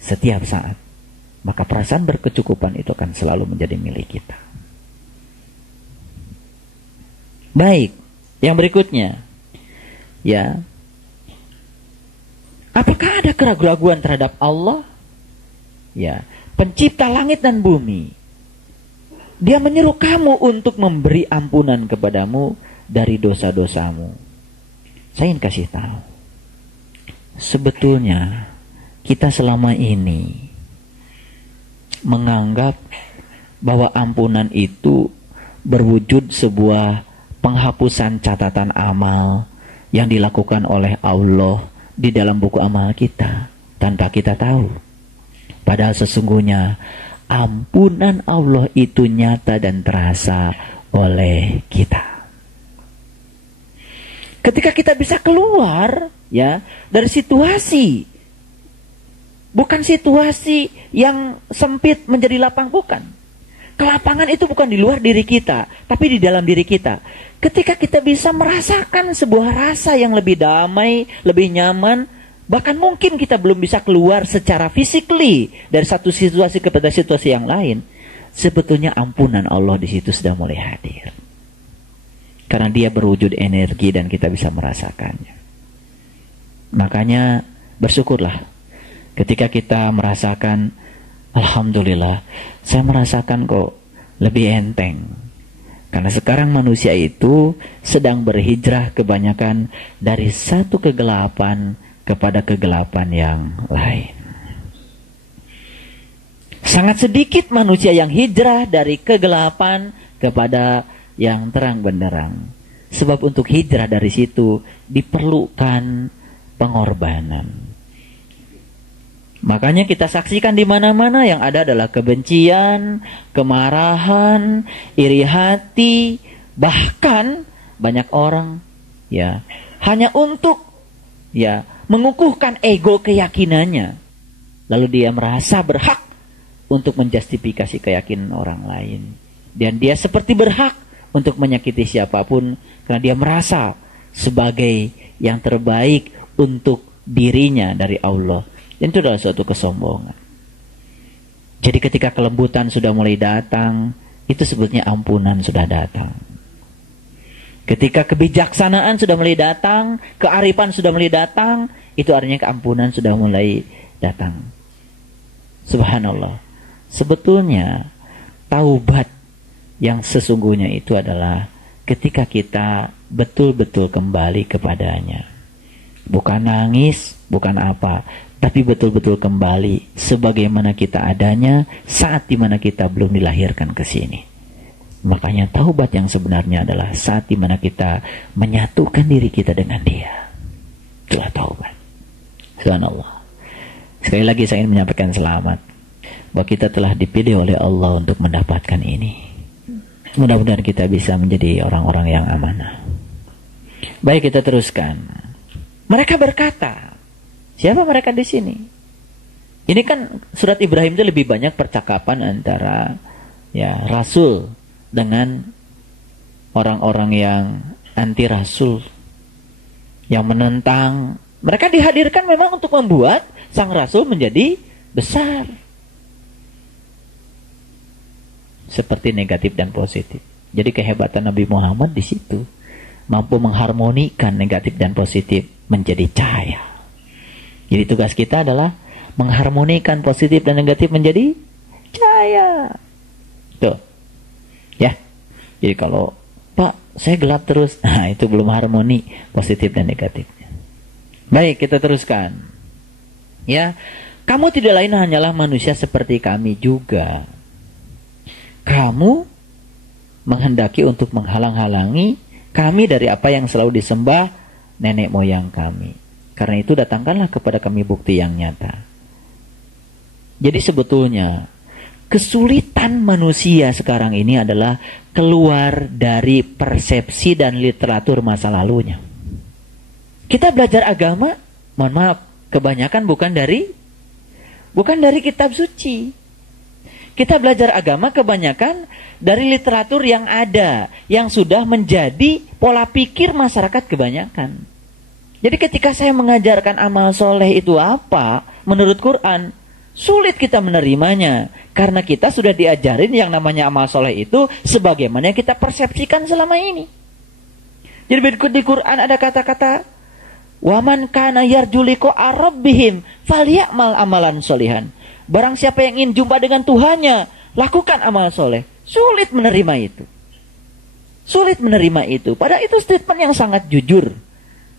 Setiap saat. Maka perasaan berkecukupan itu akan selalu menjadi milik kita. Baik, yang berikutnya. Ya. Apakah ada keraguan-raguan terhadap Allah? Ya, pencipta langit dan bumi. Dia menyeru kamu untuk memberi ampunan kepadamu dari dosa-dosamu. Saya ingin kasih tahu. Sebetulnya kita selama ini menganggap bahwa ampunan itu berwujud sebuah penghapusan catatan amal yang dilakukan oleh Allah di dalam buku amal kita tanpa kita tahu. Padahal sesungguhnya ampunan Allah itu nyata dan terasa oleh kita. Ketika kita bisa keluar ya dari situasi, bukan situasi yang sempit menjadi lapang, bukan. Kelapangan itu bukan di luar diri kita, tapi di dalam diri kita. Ketika kita bisa merasakan sebuah rasa yang lebih damai, lebih nyaman, bahkan mungkin kita belum bisa keluar secara physically dari satu situasi kepada situasi yang lain, sebetulnya ampunan Allah di situ sudah mulai hadir. Karena dia berwujud energi dan kita bisa merasakannya. Makanya bersyukurlah ketika kita merasakan, alhamdulillah, saya merasakan kok lebih enteng. Karena sekarang manusia itu sedang berhijrah kebanyakan dari satu kegelapan kepada kegelapan yang lain. Sangat sedikit manusia yang hijrah dari kegelapan kepada yang terang benderang. Sebab untuk hijrah dari situ diperlukan pengorbanan. Makanya kita saksikan di mana-mana yang ada adalah kebencian, kemarahan, iri hati, bahkan banyak orang ya hanya untuk ya mengukuhkan ego keyakinannya. Lalu dia merasa berhak untuk menjustifikasi keyakinan orang lain. Dan dia seperti berhak untuk menyakiti siapapun karena dia merasa sebagai yang terbaik untuk dirinya dari Allah. Dan itu adalah suatu kesombongan. Jadi ketika kelembutan sudah mulai datang, itu sebetulnya ampunan sudah datang. Ketika kebijaksanaan sudah mulai datang, kearifan sudah mulai datang, itu artinya keampunan sudah mulai datang. Subhanallah. Sebetulnya taubat yang sesungguhnya itu adalah ketika kita betul-betul kembali kepadanya. Bukan nangis, bukan apa, tapi betul-betul kembali sebagaimana kita adanya saat dimana kita belum dilahirkan ke sini. Makanya taubat yang sebenarnya adalah saat dimana kita menyatukan diri kita dengan Dia. Itulah taubat. Subhanallah. Sekali lagi saya ingin menyampaikan selamat bahwa kita telah dipilih oleh Allah untuk mendapatkan ini. Mudah-mudahan kita bisa menjadi orang-orang yang amanah. Baik, kita teruskan. Mereka berkata, siapa mereka di sini? Ini kan surat Ibrahim itu lebih banyak percakapan antara ya Rasul dengan orang-orang yang anti Rasul, yang menentang. Mereka dihadirkan memang untuk membuat sang Rasul menjadi besar. Seperti negatif dan positif. Jadi kehebatan Nabi Muhammad di situ, mampu mengharmonikan negatif dan positif menjadi cahaya. Jadi tugas kita adalah mengharmonikan positif dan negatif menjadi cahaya. Tuh. Ya. Jadi kalau Pak, saya gelap terus, nah itu belum harmoni positif dan negatifnya. Baik, kita teruskan. Ya, kamu tidak lain hanyalah manusia seperti kami juga. Kamu menghendaki untuk menghalang-halangi kami dari apa yang selalu disembah nenek moyang kami. Karena itu datangkanlah kepada kami bukti yang nyata. Jadi sebetulnya kesulitan manusia sekarang ini adalah keluar dari persepsi dan literatur masa lalunya. Kita belajar agama, mohon maaf, kebanyakan bukan dari kitab suci. Kita belajar agama kebanyakan dari literatur yang ada, yang sudah menjadi pola pikir masyarakat kebanyakan. Jadi ketika saya mengajarkan amal soleh itu apa, menurut Quran, sulit kita menerimanya. Karena kita sudah diajarin yang namanya amal soleh itu sebagaimana yang kita persepsikan selama ini. Jadi di Quran ada kata-kata, "Waman kana yarju liqa'a rabbihim falyamal amalan solihan." Barang siapa yang ingin jumpa dengan Tuhannya, lakukan amal soleh. Sulit menerima itu. Sulit menerima itu. Padahal itu statement yang sangat jujur.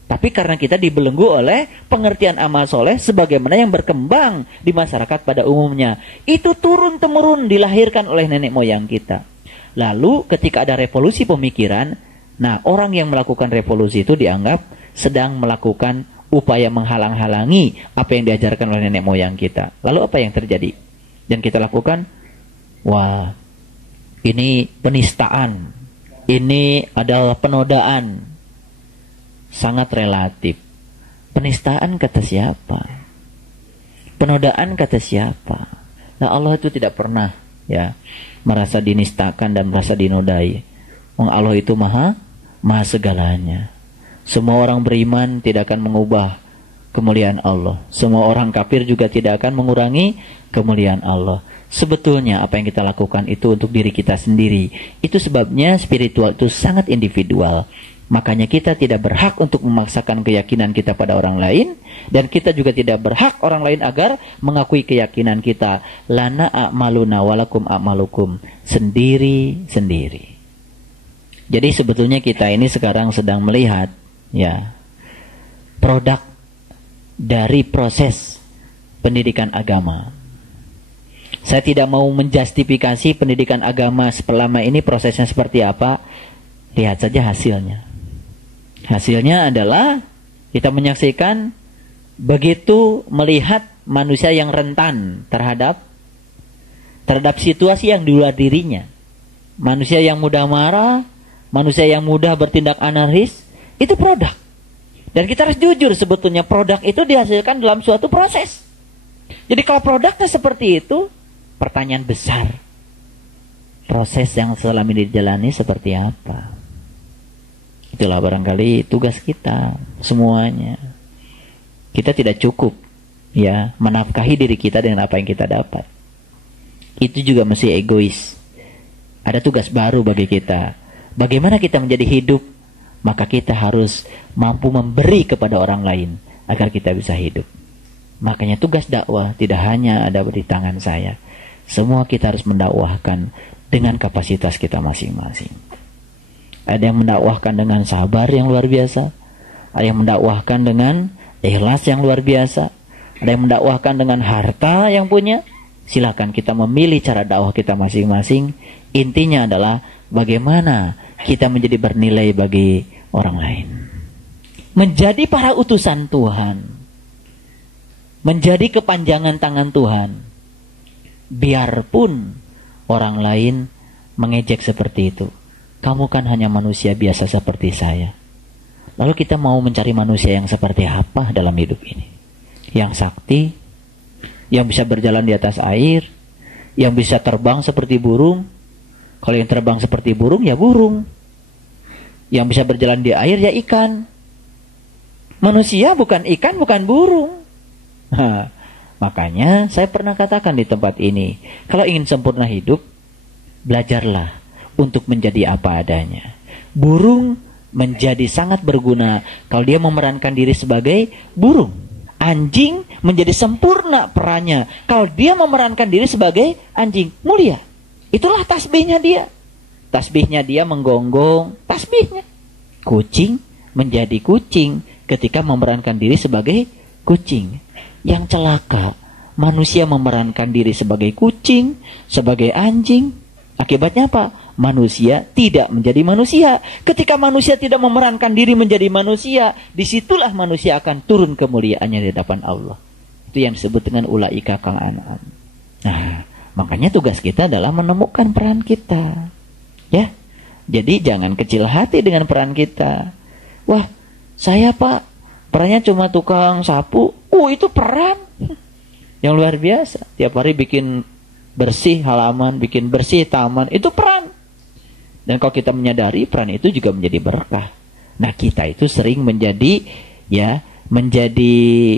Tapi karena kita dibelenggu oleh pengertian amal soleh sebagaimana yang berkembang di masyarakat pada umumnya. Itu turun-temurun dilahirkan oleh nenek moyang kita. Lalu ketika ada revolusi pemikiran, nah orang yang melakukan revolusi itu dianggap sedang melakukan upaya menghalang-halangi apa yang diajarkan oleh nenek moyang kita. Lalu apa yang terjadi? Dan kita lakukan, wah ini penistaan, ini adalah penodaan. Sangat relatif. Penistaan kata siapa? Penodaan kata siapa? Nah Allah itu tidak pernah ya merasa dinistakan dan merasa dinodai. Allah itu maha segalanya. Semua orang beriman tidak akan mengubah kemuliaan Allah. Semua orang kafir juga tidak akan mengurangi kemuliaan Allah. Sebetulnya apa yang kita lakukan itu untuk diri kita sendiri. Itu sebabnya spiritual itu sangat individual. Makanya kita tidak berhak untuk memaksakan keyakinan kita pada orang lain. Dan kita juga tidak berhak orang lain agar mengakui keyakinan kita. Lana a'maluna walakum a'malukum. Sendiri-sendiri. Jadi sebetulnya kita ini sekarang sedang melihat ya produk dari proses pendidikan agama. Saya tidak mau menjustifikasi pendidikan agama selama ini prosesnya seperti apa. Lihat saja hasilnya. Hasilnya adalah kita menyaksikan begitu melihat manusia yang rentan terhadap situasi yang di luar dirinya. Manusia yang mudah marah, manusia yang mudah bertindak anarkis, itu produk. Dan kita harus jujur sebetulnya produk itu dihasilkan dalam suatu proses. Jadi kalau produknya seperti itu, pertanyaan besar. Proses yang selama ini dijalani seperti apa? Itulah barangkali tugas kita semuanya. Kita tidak cukup ya menafkahi diri kita dengan apa yang kita dapat. Itu juga mesti egois. Ada tugas baru bagi kita. Bagaimana kita menjadi hidup? Maka kita harus mampu memberi kepada orang lain agar kita bisa hidup. Makanya tugas dakwah tidak hanya ada di tangan saya. Semua kita harus mendakwahkan dengan kapasitas kita masing-masing. Ada yang mendakwahkan dengan sabar yang luar biasa. Ada yang mendakwahkan dengan ikhlas yang luar biasa. Ada yang mendakwahkan dengan harta yang punya. Silakan kita memilih cara dakwah kita masing-masing. Intinya adalah bagaimana kita menjadi bernilai bagi orang lain. Menjadi para utusan Tuhan. Menjadi kepanjangan tangan Tuhan. Biarpun orang lain mengejek seperti itu. Kamu kan hanya manusia biasa seperti saya. Lalu kita mau mencari manusia yang seperti apa dalam hidup ini? Yang sakti, yang bisa berjalan di atas air, yang bisa terbang seperti burung. Kalau yang terbang seperti burung, ya burung. Yang bisa berjalan di air, ya ikan. Manusia bukan ikan, bukan burung. Nah, makanya saya pernah katakan di tempat ini, kalau ingin sempurna hidup, belajarlah untuk menjadi apa adanya. Burung menjadi sangat berguna kalau dia memerankan diri sebagai burung. Anjing menjadi sempurna perannya kalau dia memerankan diri sebagai anjing. Mulia. Itulah tasbihnya dia. Tasbihnya dia menggonggong tasbihnya. Kucing menjadi kucing ketika memerankan diri sebagai kucing. Yang celaka, manusia memerankan diri sebagai kucing, sebagai anjing. Akibatnya apa? Manusia tidak menjadi manusia. Ketika manusia tidak memerankan diri menjadi manusia, disitulah manusia akan turun kemuliaannya di hadapan Allah. Itu yang disebut dengan ulaika kal an'am. Nah, makanya tugas kita adalah menemukan peran kita. Ya. Jadi jangan kecil hati dengan peran kita. Wah, saya Pak, perannya cuma tukang sapu. Itu peran yang luar biasa. Tiap hari bikin bersih halaman, bikin bersih taman, itu peran. Dan kalau kita menyadari peran itu juga menjadi berkah. Nah, kita itu sering menjadi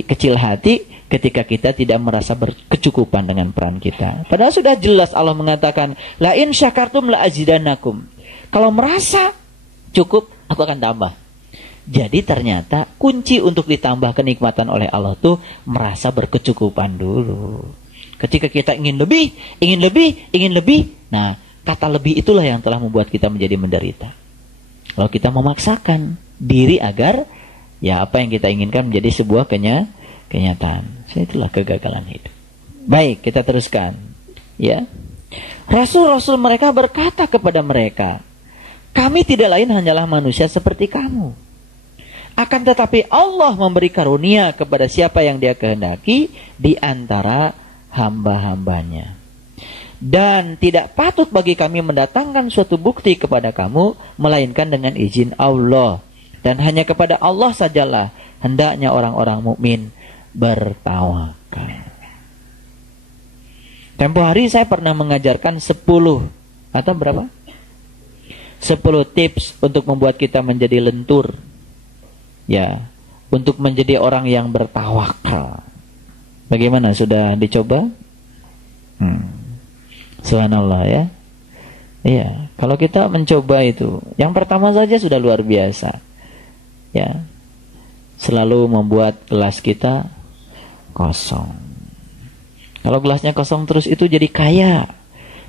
kecil hati ketika kita tidak merasa berkecukupan dengan peran kita. Padahal sudah jelas Allah mengatakan, la in syakartum la azidannakum. Kalau merasa cukup, aku akan tambah. Jadi ternyata kunci untuk ditambah kenikmatan oleh Allah tuh merasa berkecukupan dulu. Ketika kita ingin lebih, nah, kata lebih itulah yang telah membuat kita menjadi menderita. Kalau kita memaksakan diri agar ya apa yang kita inginkan menjadi sebuah kenyataan. Itulah kegagalan hidup. Baik, kita teruskan. Ya, rasul-rasul mereka berkata kepada mereka, kami tidak lain hanyalah manusia seperti kamu. Akan tetapi Allah memberi karunia kepada siapa yang Dia kehendaki di antara hamba-hambanya. Dan tidak patut bagi kami mendatangkan suatu bukti kepada kamu, melainkan dengan izin Allah. Dan hanya kepada Allah sajalah hendaknya orang-orang mukmin bertawakal. Tempo hari saya pernah mengajarkan 10 atau berapa? 10 tips untuk membuat kita menjadi lentur. Ya, untuk menjadi orang yang bertawakal. Bagaimana, sudah dicoba? Subhanallah ya. Iya, kalau kita mencoba itu, yang pertama saja sudah luar biasa. Ya. Selalu membuat gelas kita kosong. Kalau gelasnya kosong terus itu jadi kaya.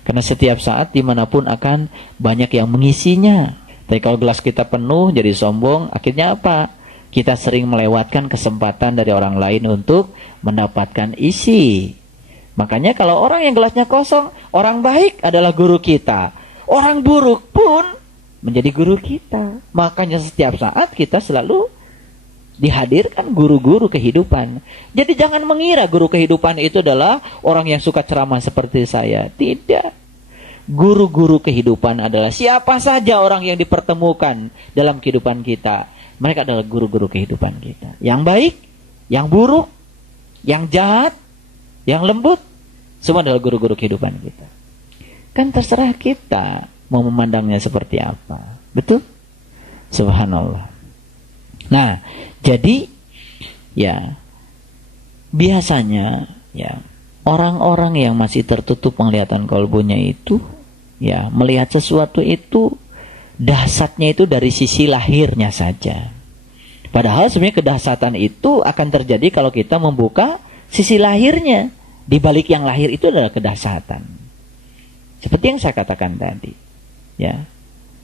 Karena setiap saat dimanapun akan banyak yang mengisinya. Tapi kalau gelas kita penuh jadi sombong, akhirnya apa? Kita sering melewatkan kesempatan dari orang lain untuk mendapatkan isi. Makanya kalau orang yang gelasnya kosong, orang baik adalah guru kita. Orang buruk pun menjadi guru kita. Makanya setiap saat kita selalu dihadirkan guru-guru kehidupan. Jadi jangan mengira guru kehidupan itu adalah orang yang suka ceramah seperti saya. Tidak. Guru-guru kehidupan adalah siapa saja orang yang dipertemukan dalam kehidupan kita. Mereka adalah guru-guru kehidupan kita. Yang baik, yang buruk, yang jahat, yang lembut, semua adalah guru-guru kehidupan kita. Kan terserah kita mau memandangnya seperti apa. Betul? Subhanallah. Nah, jadi ya biasanya ya orang-orang yang masih tertutup penglihatan kolbunya itu ya melihat sesuatu itu dahsyatnya itu dari sisi lahirnya saja. Padahal sebenarnya kedahsyatan itu akan terjadi kalau kita membuka sisi lahirnya. Di balik yang lahir itu adalah kedahsyatan. Seperti yang saya katakan tadi. Ya.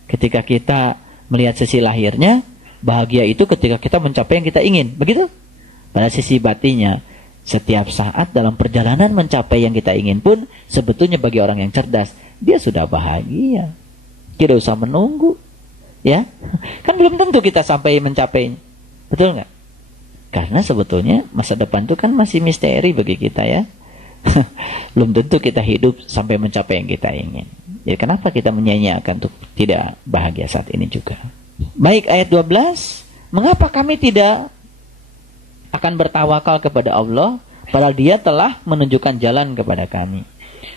Ketika kita melihat sisi lahirnya, bahagia itu ketika kita mencapai yang kita ingin. Begitu? Pada sisi batinnya, setiap saat dalam perjalanan mencapai yang kita ingin pun, sebetulnya bagi orang yang cerdas, dia sudah bahagia. Tidak usah menunggu. Ya. Kan belum tentu kita sampai mencapainya. Betul nggak? Karena sebetulnya masa depan itu kan masih misteri bagi kita ya. Belum tentu kita hidup sampai mencapai yang kita ingin. Jadi kenapa kita menyanyiakan untuk tidak bahagia saat ini juga? Baik, ayat 12. Mengapa kami tidak akan bertawakal kepada Allah, padahal Dia telah menunjukkan jalan kepada kami.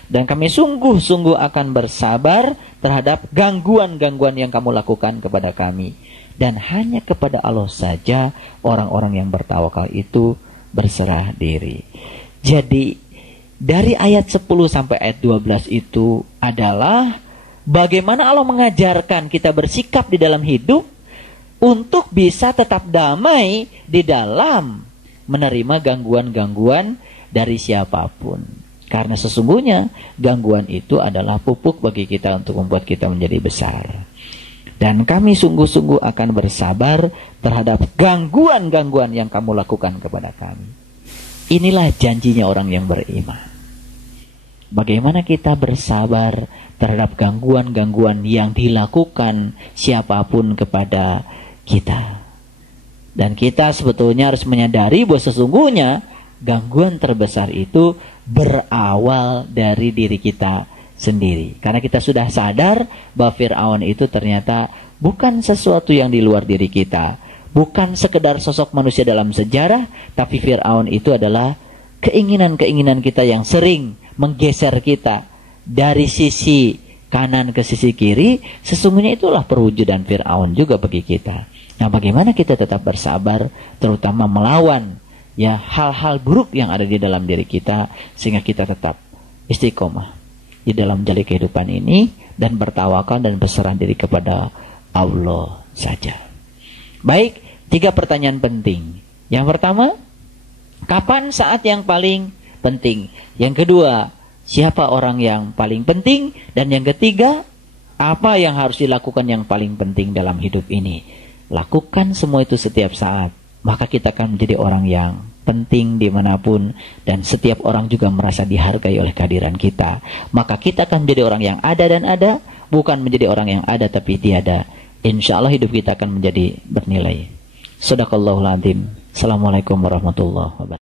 Dan kami sungguh-sungguh akan bersabar terhadap gangguan-gangguan yang kamu lakukan kepada kami. Dan hanya kepada Allah saja orang-orang yang bertawakal itu berserah diri. Jadi dari ayat 10 sampai ayat 12 itu adalah bagaimana Allah mengajarkan kita bersikap di dalam hidup untuk bisa tetap damai di dalam menerima gangguan-gangguan dari siapapun. Karena sesungguhnya gangguan itu adalah pupuk bagi kita untuk membuat kita menjadi besar. Dan kami sungguh-sungguh akan bersabar terhadap gangguan-gangguan yang kamu lakukan kepada kami. Inilah janjinya orang yang beriman. Bagaimana kita bersabar terhadap gangguan-gangguan yang dilakukan siapapun kepada kita. Dan kita sebetulnya harus menyadari bahwa sesungguhnya gangguan terbesar itu berawal dari diri kita sendiri. Karena kita sudah sadar bahwa Fir'aun itu ternyata bukan sesuatu yang di luar diri kita. Bukan sekedar sosok manusia dalam sejarah, tapi Fir'aun itu adalah keinginan-keinginan kita yang sering menggeser kita dari sisi kanan ke sisi kiri. Sesungguhnya itulah perwujudan Fir'aun juga bagi kita. Nah, bagaimana kita tetap bersabar, terutama melawan ya hal-hal buruk yang ada di dalam diri kita, sehingga kita tetap istiqomah di dalam menjalani kehidupan ini dan bertawakal dan berserah diri kepada Allah saja. Baik, 3 pertanyaan penting. Yang pertama, kapan saat yang paling penting? Yang kedua, siapa orang yang paling penting? Dan yang ketiga, apa yang harus dilakukan yang paling penting dalam hidup ini? Lakukan semua itu setiap saat. maka kita akan menjadi orang yang penting dimanapun, dan setiap orang juga merasa dihargai oleh kehadiran kita. Maka kita akan menjadi orang yang ada dan ada, bukan menjadi orang yang ada tapi tiada. Insya Allah hidup kita akan menjadi bernilai. Shadaqallahul Azim. Assalamualaikum warahmatullahi wabarakatuh.